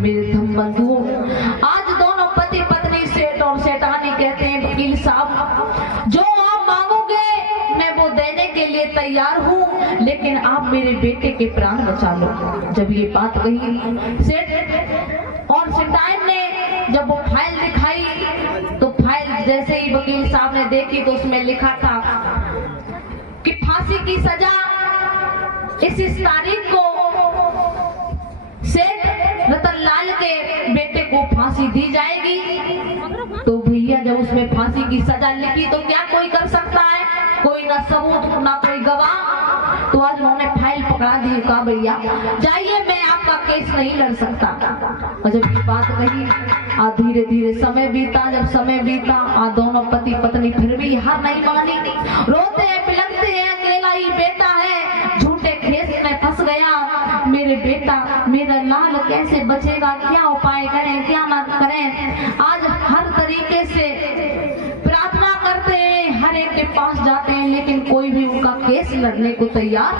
मेरे धम बंधु, आज दोनों पति पत्नी सेठ और सेठानी कहते हैं वकील साहब, जो आप मांगोगे मैं वो देने के लिए तैयार हूँ, लेकिन आप मेरे बेटे के प्राण बचा लो। जब ये बात कही सेठ और सेठान ने, जब वो फाइल दिखाई तो फाइल जैसे ही वकील साहब ने देखी तो उसमें लिखा था कि फांसी की सजा इस तारीख को सेठ रतनलाल के बेटे को फांसी दी जाएगी। तो भैया जब उसमें फांसी की सजा लिखी तो क्या कोई कर सकता है, कोई ना सबूत ना कोई गवाह। तो आज उन्होंने फाइल पकड़ा दी, कहा भैया जाइए, मैं आपका केस नहीं लड़ सकता। और जब ये बात कही, धीरे धीरे समय बीता। जब समय बीता, दोनों पति पत्नी फिर भी हार नहीं मानी, रोते हैं बिलखते हैं, अकेला ही बेटा है, झूठे खेस में फंस गया मेरे बेटा, मेरा लाल कैसे बचेगा, क्या उपाय करें क्या ना करें। आज हर तरीके से प्रार्थना करते हैं, हर एक के पास जाते हैं, लेकिन कोई भी उनका केस लड़ने को तैयार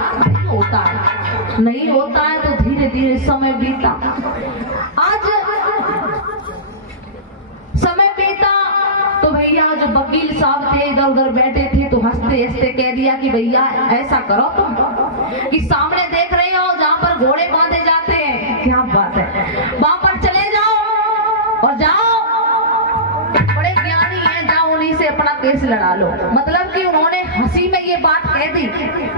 नहीं होता है तो धीरे धीरे समय बीता। आज समय बीता तो भैया जो वकील साहब थे इधर उधर बैठे थे तो हंसते हंसते कह दिया कि भैया ऐसा करो तुम कि सामने देख रहे हो जहाँ पर घोड़े बांधे जाते हैं, क्या बात है, वहां पर चले जाओ और जाओ, बड़े ज्ञानी हैं, जाओ उन्हीं से अपना केस लड़ा लो। मतलब कि उन्होंने हंसी में ये बात कह दी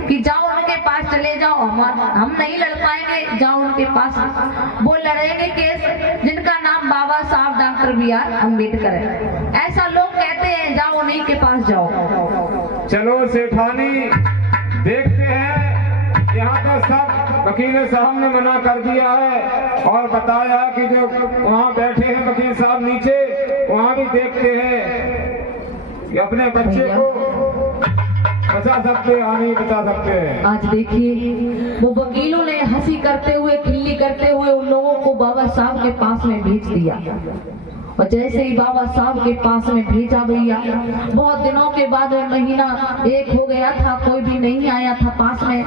कि जाओ उनके पास चले जाओ, हम नहीं लड़ पाएंगे, जाओ उनके पास, वो लड़ेंगे केस जिनका नाम बाबा साहब डॉक्टर B.R. अम्बेडकर है। ऐसा लोग कहते हैं, जाओ उन्हीं के पास जाओ। चलो सेठानी देखते हैं, यहाँ तो सब वकील साहब ने मना कर दिया है और बताया कि जो वहाँ बैठे हैं वकील साहब नीचे, वहाँ भी देखते हैं कि अपने बच्चे को बचा सकते हैं, नहीं बचा सकते हैं। आज देखिए वो वकीलों ने हंसी करते हुए खिल्ली करते हुए उन लोगों को बाबा साहब के पास में भेज दिया और जैसे ही बाबा साहब के पास में भेजा भैया, बहुत दिनों के बाद महीना एक हो गया था, कोई भी नहीं आया था पास में।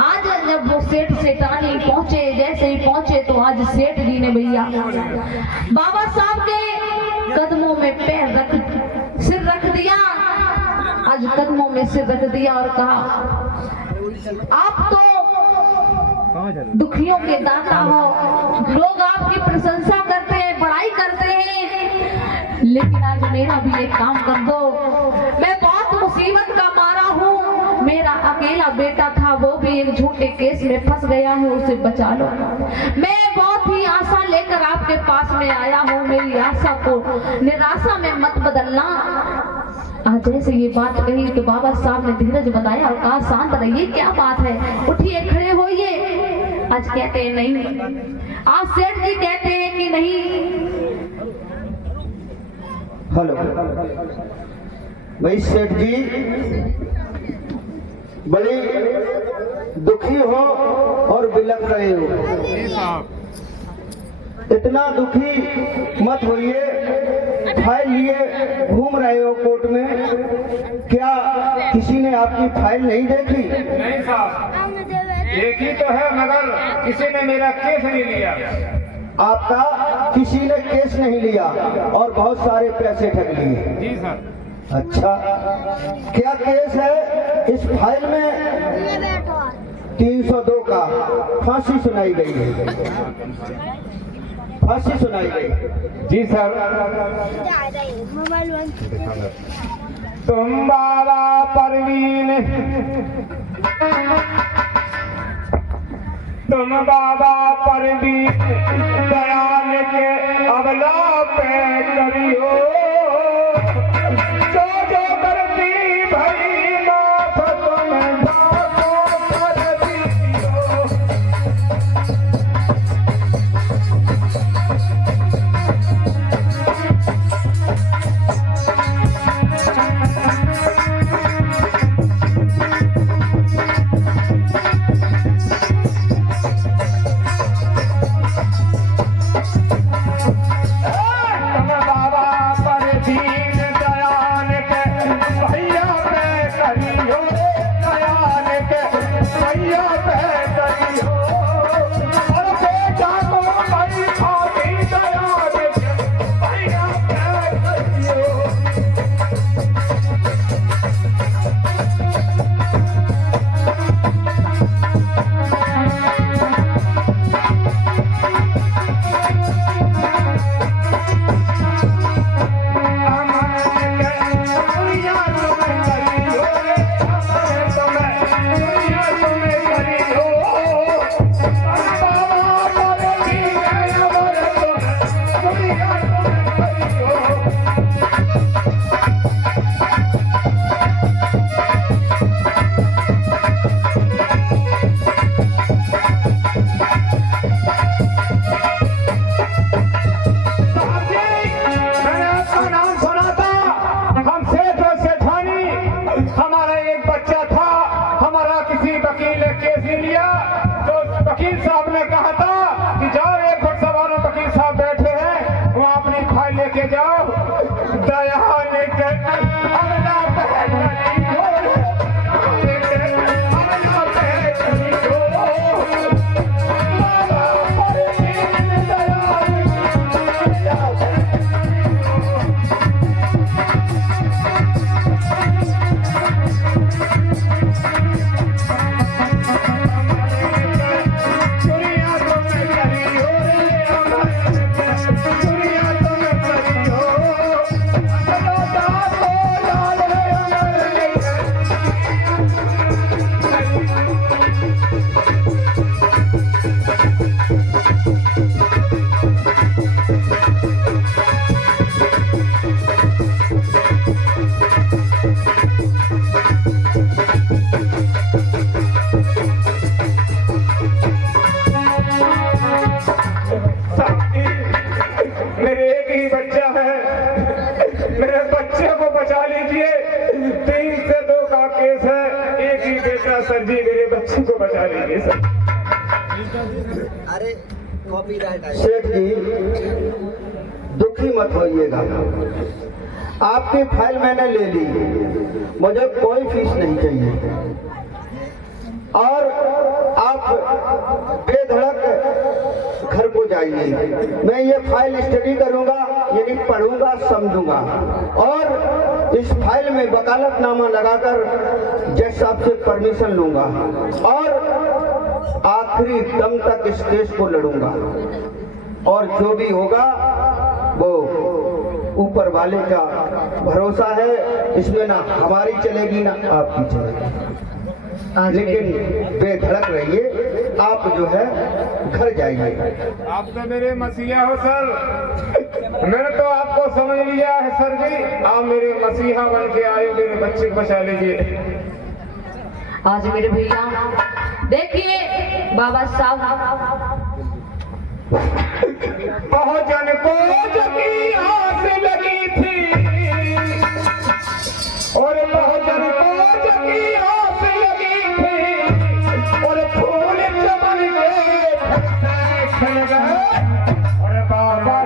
आज जब वो सेठ सेठानी पहुंचे, जैसे ही पहुंचे तो आज सेठ जी ने भैया बाबा साहब के कदमों में सिर रख दिया, आज कदमों में सिर रख दिया और कहा, आप तो दुखियों के दाता हो, लोग आपकी प्रशंसा करते हैं, बड़ाई करते हैं, लेकिन आज मेरा भी एक काम कर दो, मैं बहुत मुसीबत का मारा हूँ, मेरा अकेला बेटा था, वो भी एक झूठे केस में फंस गया है, उसे बचा लो। मैं बहुत ही आशा लेकर आपके पास में आया हूँ, मेरी आशा को निराशा में मत बदलना। आज जैसे ये बात कही तो बाबा साहब ने धीरज बताया और कहा, शांत रहिए, क्या बात है, उठिए, खड़े होइए। आज कहते हैं नहीं, आज सेठ जी कहते हैं कि नहीं। हेलो भाई सेठ जी, बड़ी दुखी हो और बिलख रहे हो, इतना दुखी मत होइए, फाइल लिए घूम रहे हो कोर्ट में, क्या किसी ने आपकी फाइल नहीं देखी? नहीं साहब, देखी तो है मगर किसी ने मेरा केस नहीं लिया। आपका किसी ने केस नहीं लिया और बहुत सारे पैसे ठग लिए? जी सर। अच्छा, क्या केस है इस फाइल में? 302 का फांसी सुनाई गई है, फांसी सुनाई गई। जी सर। तुम बाबा परवीन, तुम बाबा परवीन दयाल के अबला पे करियो, जो जो करती भई माफ तुम जाको कर दियो। तुम बाबा पर शांति, मेरे एक ही बच्चा है, मेरे बच्चे को बचा लीजिए। 3 से 2 का केस है, एक ही बेटा सर जी, मेरे बच्चे को बचा लीजिए सर। अरे कॉपीराइट है। सेठ जी दुखी मत होइएगा, आपकी फाइल मैंने ले ली, मुझे कोई फीस नहीं चाहिए और आप बेधड़क घर को जाइए। मैं ये फाइल स्टडी करूंगा, यानी पढ़ूंगा, समझूंगा और इस फाइल में वकालतनामा लगाकर जज साहब से परमिशन लूंगा और आखिरी दम तक इस केस को लड़ूंगा और जो भी होगा वो ऊपर वाले का भरोसा है, इसमें ना हमारी चलेगी ना आपकी चलेगी। लेकिन बेधड़क रहिए, आप जो है घर जाइए। आप तो मेरे मसीहा हो सर, मैंने तो आपको समझ लिया है सर जी, आप मेरे मसीहा बन के आए, मेरे बच्चे को बचा लीजिए। आज मेरे भैया देखिए बाबा साहब पहुंचने को जगी आस लगी थी और पहुंचने को जगी आस लगी थी और फूल चमन गए खिल गए और बाबा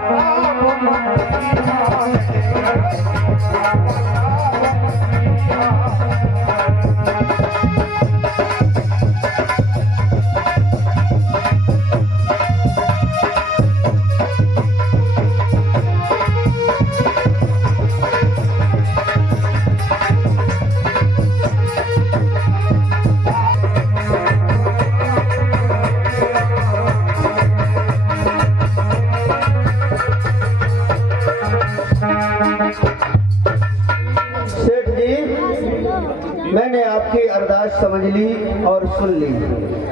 सेठ जी मैंने आपकी अरदास समझ ली और सुन ली।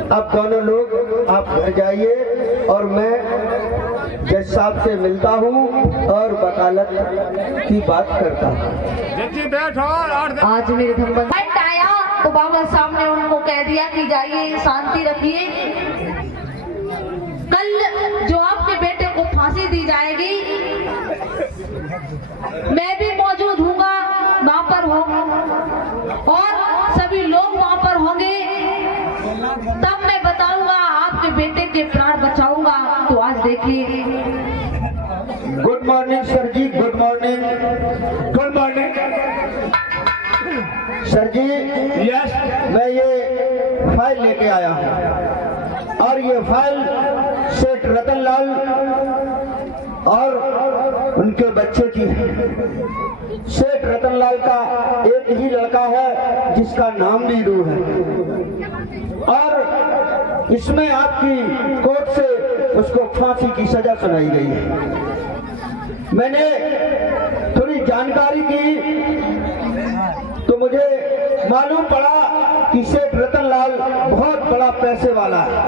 अब दोनों लोग आप घर जाइए और मैं जज साहब से मिलता हूँ और वकालत की बात करता हूँ। जज्जी बैठो। आज मेरे धर्मबंध आया तो बाबा साहब ने उनको कह दिया कि जाइए शांति रखिए, कल जो आपके बेटे को फांसी दी जाएगी मैं भी मौजूद हूँगा, वहाँ पर हूँ और सभी लोग वहाँ पर होंगे, तब मैं बताऊंगा आपके बेटे के प्राण बचाऊंगा। तो आज देखिए। गुड मॉर्निंग सर जी, good morning. Good morning sir जी यस। मैं ये फाइल लेके आया हूँ और ये फाइल सेठ रतनलाल और उनके बच्चे की है। सेठ रतनलाल का एक ही लड़का है जिसका नाम वीरू है और इसमें आपकी कोर्ट से उसको फांसी की सजा सुनाई गई है। मैंने थोड़ी जानकारी की तो मुझे मालूम पड़ा कि सेठ रतनलाल बहुत बड़ा पैसे वाला है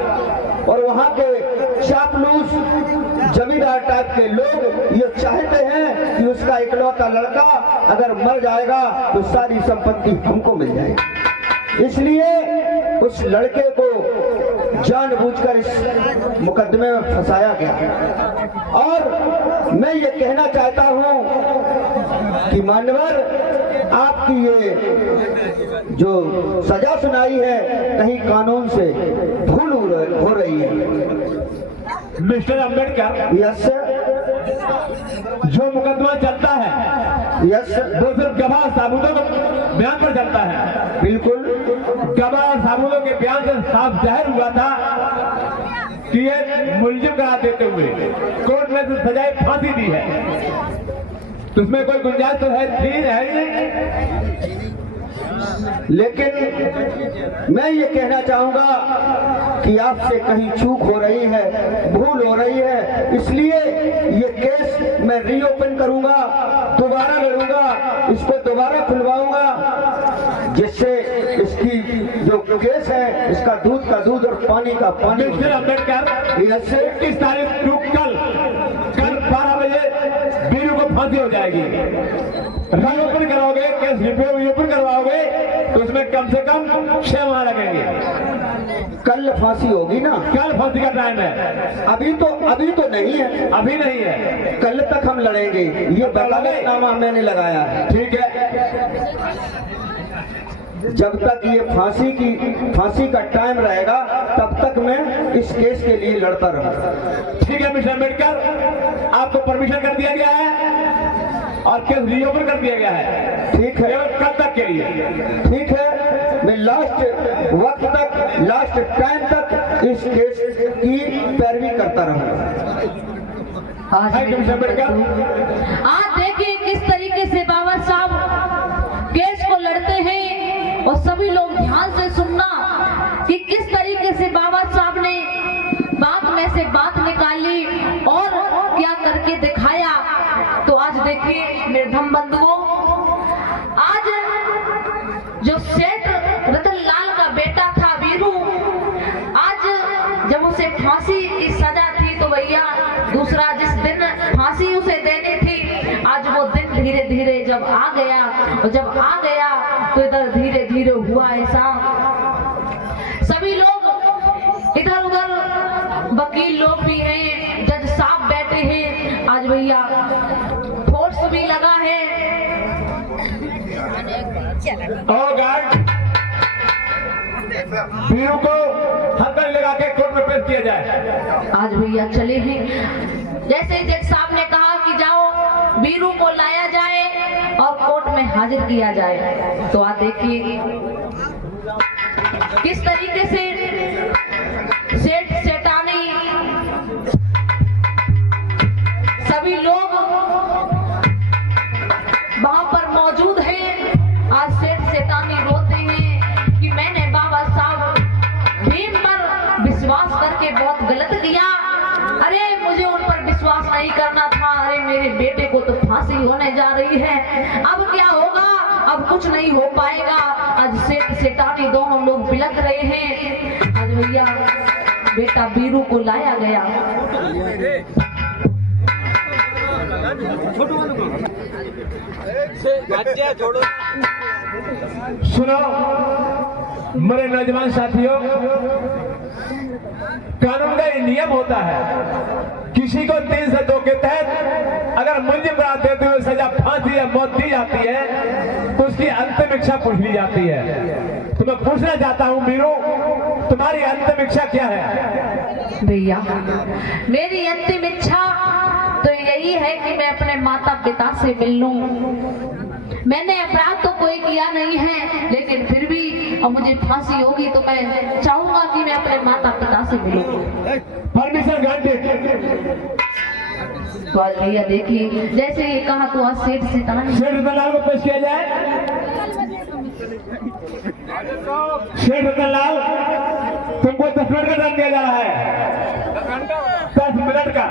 और वहाँ के चापलूस जमींदार टाइप के लोग ये चाहते हैं कि उसका इकलौता लड़का अगर मर जाएगा तो सारी संपत्ति हमको मिल जाएगी। इसलिए उस लड़के को जानबूझकर इस मुकदमे में फंसाया गया और मैं ये कहना चाहता हूँ कि मान्यवर आपकी ये जो सजा सुनाई है कहीं कानून से भूल हो रही है। Mister Ambedkar, yes sir. जो मुकदमा चलता है यस सर। वो सिर्फ गवाह साबूतों के बयान पर चलता है। बिल्कुल। गवाह साबूतों के बयान से साफ जाहिर हुआ था कि ये मुलजिम करार देते हुए कोर्ट ने सजाए फांसी दी है, तो उसमें कोई गुंजाइश तो है नहीं। लेकिन मैं ये कहना चाहूंगा कि आपसे कहीं चूक हो रही है, भूल हो रही है, इसलिए ये केस मैं रीओपन करूंगा, दोबारा लड़ूंगा, इसको दोबारा खुलवाऊंगा, जिससे इसकी जो केस है इसका दूध का दूध और पानी का पानी। Mister Ambedkar, yes sir. 21 तारीख टू कल 12 बजे वीरू को फांसी हो जाएगी। रीओपन कराओगे, केस रीओपन करवाओगे तो उसमें कम से कम 6 माह लगेंगे। कल फांसी होगी ना? कल फांसी का टाइम है। अभी तो नहीं है। अभी नहीं है, कल तक हम लड़ेंगे। ये वकालतनामा मैंने लगाया है। ठीक है। जब तक ये फांसी का टाइम रहेगा तब तक मैं इस केस के लिए लड़ता रहूंगा। ठीक है मिस्टर अम्बेडकर, आपको परमिशन कर दिया गया है और केस रीओपन कर दिया गया है। ठीक है, केवल कल तक के लिए। ठीक है, मैं लास्ट वक्त तक, लास्ट टाइम तक इस केस की पैरवी करता रहूंगा। आज देखिए किस तरीके से बाबा साहब केस को लड़ते हैं, और सभी लोग ध्यान से सुनना कि किस तरीके से बाबा साहब ने बात में से बात निकाली और क्या करके दिखाया। तो आज देखिए निर्धम बंधुओं, आज जो सेठ रतन लाल का बेटा था वीरू, आज जब उसे फांसी की सजा थी तो भैया दूसरा जिस दिन फांसी उसे देनी थी, आज वो दिन धीरे धीरे जब आ गया, और जब आ गया तो इधर धीरे धीरे हुआ ऐसा, सभी लोग इधर उधर, वकील लोग भी हैं, जज साहब बैठे हैं, आज भैया फोर्स भी लगा है। और गार्ड, वीरू को हथकड़ी लगा के कोर्ट में पेश किया जाए। आज भैया चले हैं, जैसे जज साहब ने कहा कि जाओ वीरू को लाया जाए और कोर्ट में हाजिर किया जाए। तो आप देखिए किस तरीके से सेठ सेठानी सभी लोग वहां पर मौजूद हैं। आज सेठ सेठानी रोते हैं कि मैंने बाबा साहब भीम पर विश्वास करके बहुत गलत किया। अरे मुझे उन पर विश्वास नहीं करना था। अरे मेरे बेटे को तो फांसी होने जा रही है, अब क्या होगा? अब कुछ नहीं हो पाएगा। आज सेठ सेठानी दोनों लोग बिलख रहे हैं। आज भैया बेटा वीरू को लाया गया। सुनो मेरे नौजवान साथियों, कानून का ये नियम होता है, किसी को 302 के तहत अगर मुलजिम करार देते हुए सजा फांसी या मौत दी जाती है तो उसकी अंतिम इच्छा पूछ ली जाती है। तो मैं पूछना चाहता हूँ वीरू, तुम्हारी अंतिम इच्छा क्या है? भैया मेरी अंतिम इच्छा तो यही है कि मैं अपने माता पिता से मिल लूं। मैंने अपराध तो कोई किया नहीं है, लेकिन फिर भी अब मुझे फांसी होगी तो मैं चाहूंगा कि मैं अपने माता पिता से मिलूं। Permission granted. तो आज भैया देखिए जैसे ये कहा तो आज सेठ सेठानी सेठ रतनलाल को पेश किया जाए। सेठ रतनलाल, तुमको 10 मिनट का टाइम दिया जा रहा है। 10 मिनट का।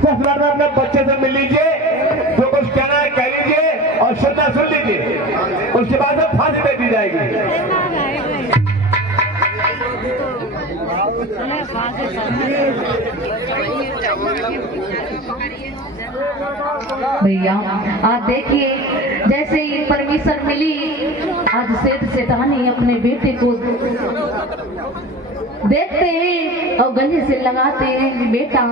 10 मिनट में अपने बच्चे से मिल लीजिए, जो कुछ कहना है कह लीजिए और सुनना सुन लीजिए, उसके बाद में फांसी दे दी जाएगी। भैया आज देखिए जैसे ही परमिशन मिली, आज सेठ सेठानी अपने बेटे को देखते हैं और गले से लगाते हैं कि बेटा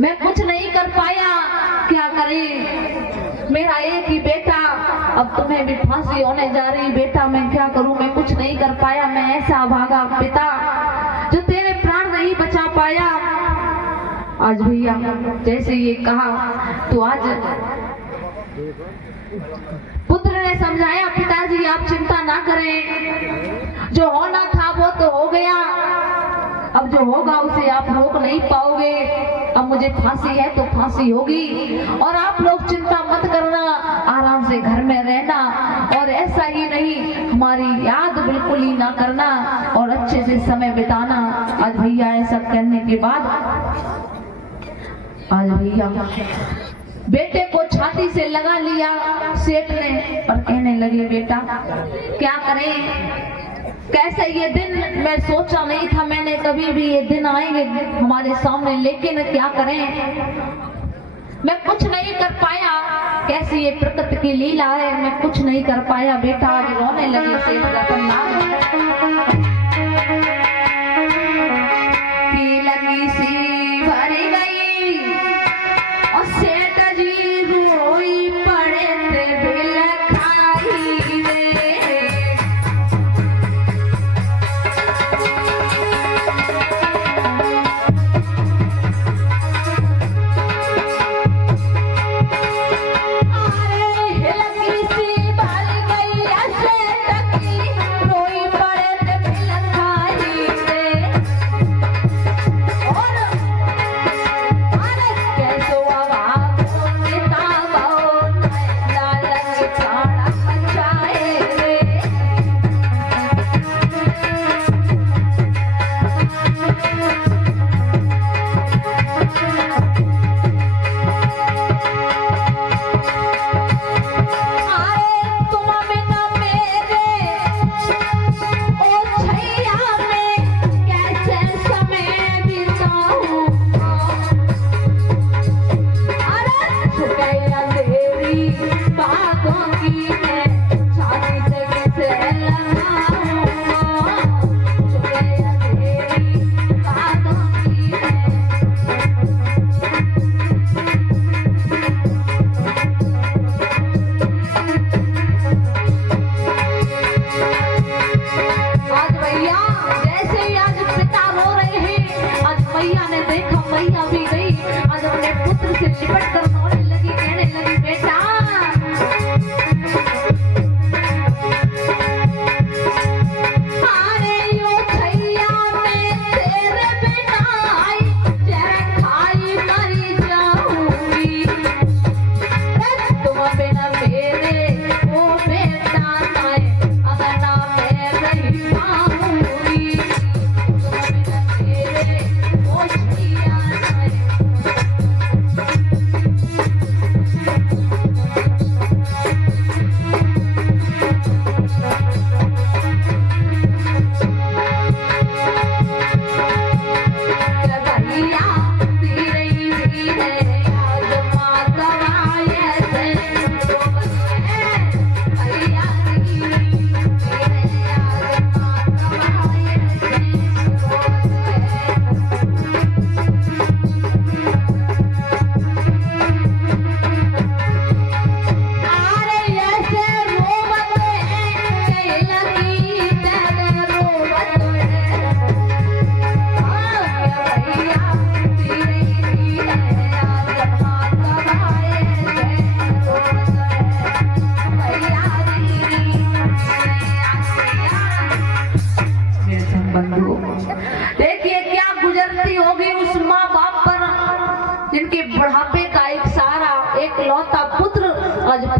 मैं कुछ नहीं कर पाया, क्या करें, मेरा एक ही बेटा, अब तुम्हें भी फांसी होने जा रही बेटा, मैं क्या करूं, मैं कुछ नहीं कर पाया, मैं ऐसा भागा पिता जो तेरे प्राण नहीं बचा पाया। आज भैया जैसे ये कहा तो आज पुत्र ने समझाया, पिताजी आप चिंता ना करें, जो होना था वो तो हो गया, अब जो होगा उसे आप रोक नहीं पाओगे, अब मुझे फांसी है तो फांसी होगी, और आप लोग चिंता मत करना, आराम से घर में रहना, और ऐसा ही नहीं हमारी याद बिल्कुल ही ना करना और अच्छे से समय बिताना। आज भैया ऐसा करने के बाद आज भैया बेटे को छाती से लगा लिया सेठ ने और कहने लगे बेटा क्या करें, कैसे ये दिन मैं सोचा नहीं था मैंने कभी भी ये दिन आएंगे हमारे सामने, लेकिन क्या करें, मैं कुछ नहीं कर पाया, कैसी ये प्रकृति की लीला है, मैं कुछ नहीं कर पाया बेटा। आज रोने लगी सेठ रतन लाल की लगी सी भर गई और सेठ जी रोई पड़े थे बिल खाई रे।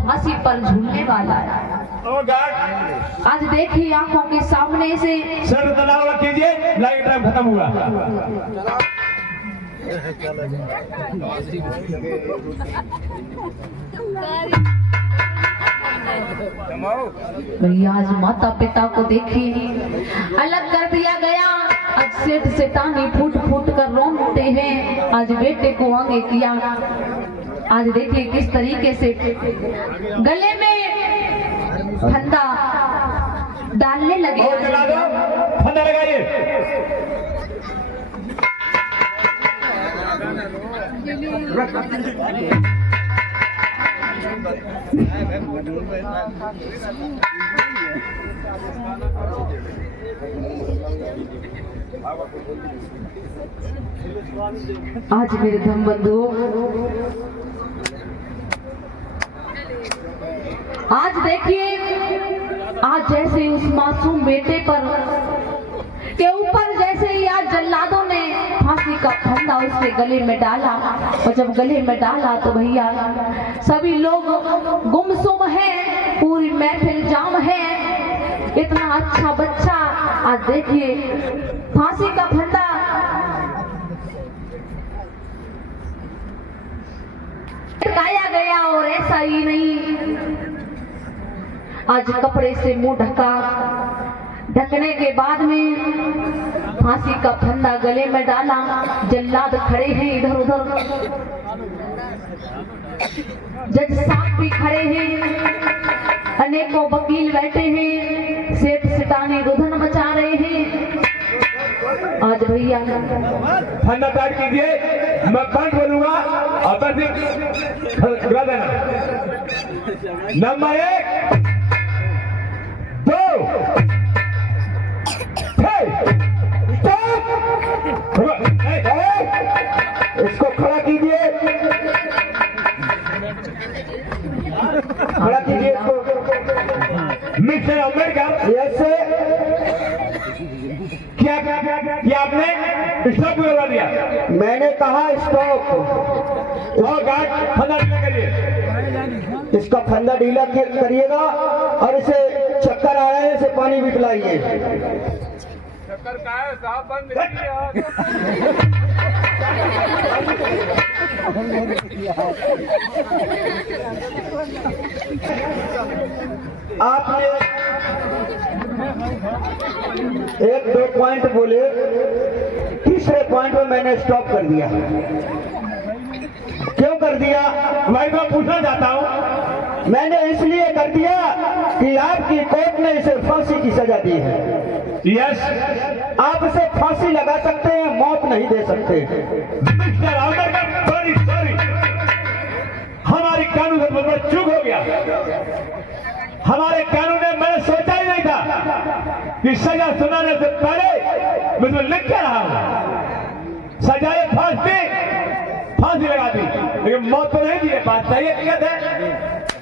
फांसी पर झूलने वाला है। आज देखिए आंखों के सामने से सर तलाव कीजिए, लाइट टाइम खत्म हुआ। भैया आज माता पिता को देखिए अलग कर दिया गया। आज सेठ सेठानी फूट फूट कर रोते हैं, आज बेटे को आगे किया। आज देखिए किस तरीके से गले में फंदा डालने लगे। फंदा लगाइए। आज मेरे धर्म बंधुओं, आज देखिए आज जैसे उस मासूम बेटे पर के ऊपर जैसे ही आज जल्लादों ने फांसी का फंदा उसके गले में डाला, और जब गले में डाला तो भैया सभी लोग गुमसुम हैं, पूरी महफिल जाम है। इतना अच्छा बच्चा आज देखिए फांसी का फंदा लटकाया गया। और ऐसा ही नहीं, आज कपड़े से मुंह ढका, ढकने के बाद में फांसी का फंदा गले में डाला। जल्लाद खड़े हैं इधर उधर, जज साहब भी खड़े हैं, अनेकों वकील बैठे हैं, सेठ सिटानी रुधन मचा रहे हैं। आज भैया ठंडा पैर कीजिए, मैं पंच बोलूंगा और बस गिरा देना। नंबर 1 2 इसको खड़ा कीजिए, खड़ा कीजिए इसको। मिस्टर अम्बेडकर, यस क्या आपने स्टॉप करवा दिया? मैंने कहा स्टॉप। और गार्ड फंदा ढीला करिए। इसका फंदा ढीला करिएगा और इसे चक्कर आ रहे हैं, इसे पानी भी पिलाइए। चक्कर का है साहब, बंद नहीं। आपने 1-2 पॉइंट बोले, तीसरे पॉइंट में मैंने स्टॉप कर दिया। क्यों कर दिया? भाई मैं पूछना चाहता हूँ। मैंने इसलिए कर दिया कि आपकी कोर्ट ने इसे फांसी की सजा दी है। यस, आप इसे फांसी लगा सकते हैं, मौत नहीं दे सकते। मिस्टर अम्बेडकर, सॉरी हमारी कानून से बहुत चूक हो गया। हमारे कानून में मैंने सोचा ही नहीं था कि सजा सुनाने से पहले मैं तो लिख के रहा हूं सजाए फांसी लगा दी, लेकिन मौत तो नहीं दी है। बात सही है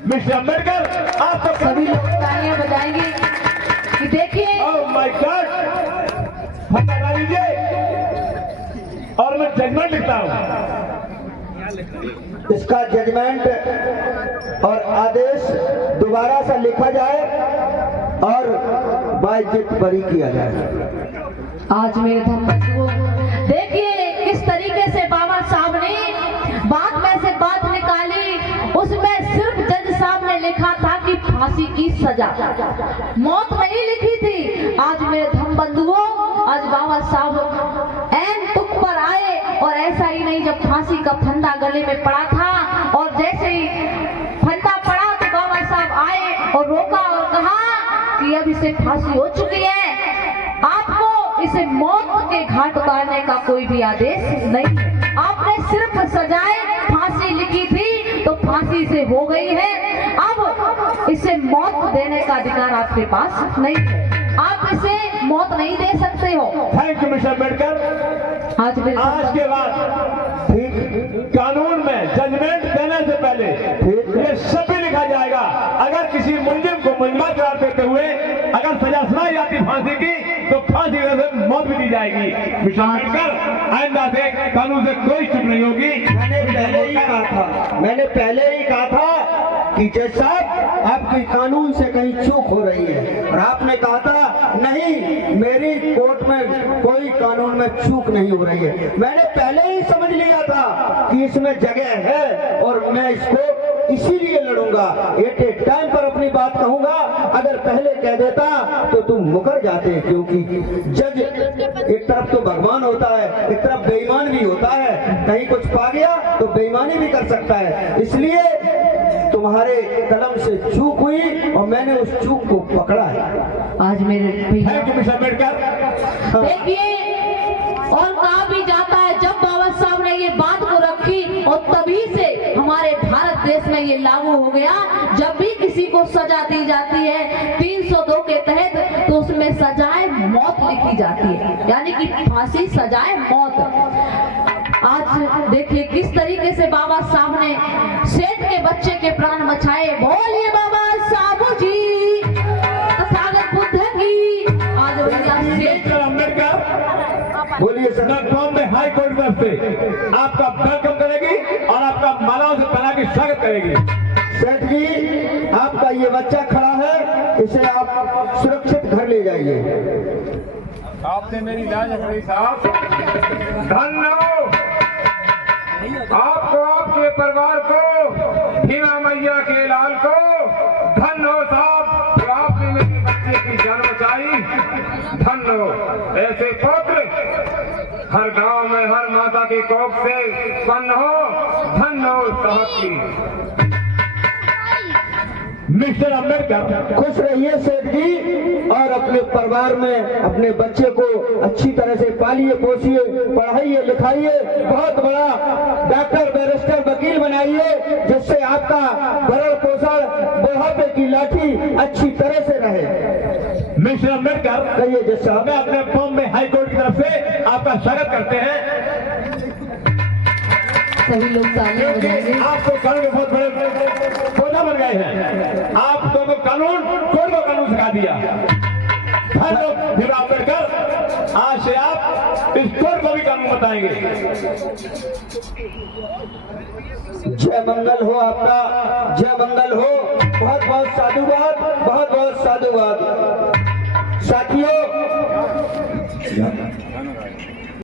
मिस्टर अम्बेडकर, आप तो सभी लोग तालियां बजाएंगे कि देखिए। ओह माय गॉड, फंदा डाल दीजिए और मैं जजमेंट लिखता हूं। इसका जजमेंट और आदेश दोबारा से लिखा जाए और बाइज्जत बरी किया जाए। आज मेरे धर्मबंधुओं, देखिए किस तरीके से बाबा साहब ने बात में से बात निकाली। उसमें सिर्फ जज साहब ने लिखा था कि फांसी की सजा, मौत नहीं लिखी थी। आज मेरे धर्मबंधुओं, आज बाबा साहब ऐन तुक पर आए और ऐसा ही नहीं, जब फांसी का फंदा गले में पड़ा था और जैसे ही फंदा पड़ा तो बाबा साहब आए और रोका और कहा कि अब इसे फांसी हो चुकी है, आपको इसे मौत के घाट उतारने का कोई भी आदेश नहीं है। आपने सिर्फ सजाए फांसी लिखी थी तो फांसी से हो गई है, अब इसे मौत देने का अधिकार आपके पास नहीं है। आप इसे मौत नहीं दे सकते हो। Thank you mister Ambedkar. आज के बाद कानून में जजमेंट देने से पहले ये सब भी लिखा जाएगा। अगर किसी मुलजिम को मुलजिम करार देते हुए अगर सजा सुनाई जाती फांसी की तो फांसी से मौत भी दी जाएगी। मिस्टर अम्बेडकर, आइंदा से कानून से कोई चूक नहीं होगी। मैंने पहले ही कहा था कि जज साहब आपकी कानून से कहीं चूक हो रही है, और आपने कहा था नहीं, मेरी कोर्ट में कोई कानून में चूक नहीं हो रही है। मैंने पहले ही समझ लिया था कि इसमें जगह है और मैं इसको इसीलिए लड़ूंगा। एट ए टाइम पर अपनी बात कहूंगा। अगर पहले कह देता तो तुम मुकर जाते, क्योंकि जज एक तरफ तो भगवान होता है, एक तरफ बेईमान भी होता है। कहीं कुछ पा गया तो बेईमानी भी कर सकता है। इसलिए तुम्हारे कलम से चूक हुई और मैंने उस चूक को पकड़ा है। आज मेरे भैया, थैंक यू मिस्टर अम्बेडकर। देखिए, और कहा भी जाता है जब बाबा साहब ने ये बात को रखी और तभी से हमारे भारत देश में ये लागू हो गया। जब भी किसी को सजा दी जाती है 302 के तहत तो उसमें सजाए मौत लिखी जाती है, यानी कि फांसी सजाए मौत। आज देखिए किस तरीके से बाबा साहब ने सेठ के बच्चे के प्राण बचाए। बोलिए बाबा साहब जी, तथागत बुद्ध की। आज भैया सेठ अम्बेडकर, बोलिए सर। बॉम्बे हाई कोर्ट में से आपका वेलकम करेगी और आपका मालाओं से पहना के स्वागत करेगी। सेठ जी, आपका ये बच्चा खड़ा है, इसे आप सुरक्षित घर ले जाइए। आपने मेरी लाज रखी साहब। धन्यवाद आपको, आपके परिवार को, भीमा मैया के लाल को धन्य हो साहब, जो आपने मेरे बच्चे की जान बचाई। धन्य हो। ऐसे पौत्र हर गांव में, हर माता के की कोख से उत्पन्न हो, धन हो साहब की। मिस्टर अम्बेडकर खुश रहिए सेठ जी, और अपने परिवार में अपने बच्चे को अच्छी तरह से पालिए पोसिए, पढ़ाइए लिखाइए, बहुत बड़ा डॉक्टर बैरिस्टर वकील बनाइए, जिससे आपका भरण पोषण बुढ़ापे की लाठी अच्छी तरह से रहे। मिस्टर अम्बेडकर कहिए जैसा हमें अपने बॉम्बे हाई कोर्ट की तरफ से आपका स्वागत करते हैं, सभी लोग तालियां क्योंकि बजाएंगे। आप तो कानून के बहुत बड़े पोधा बन गए हैं। आप दोनों कानून कोर्ट को कानून सिखा दिया। धन्यवाद भीम अम्बेडकर, आज से आप इस कोर्ट को भी कानून बताएंगे। जय मंगल हो आपका, जय मंगल हो। बहुत बहुत साधुवाद, बहुत बहुत साधुवाद। साथियों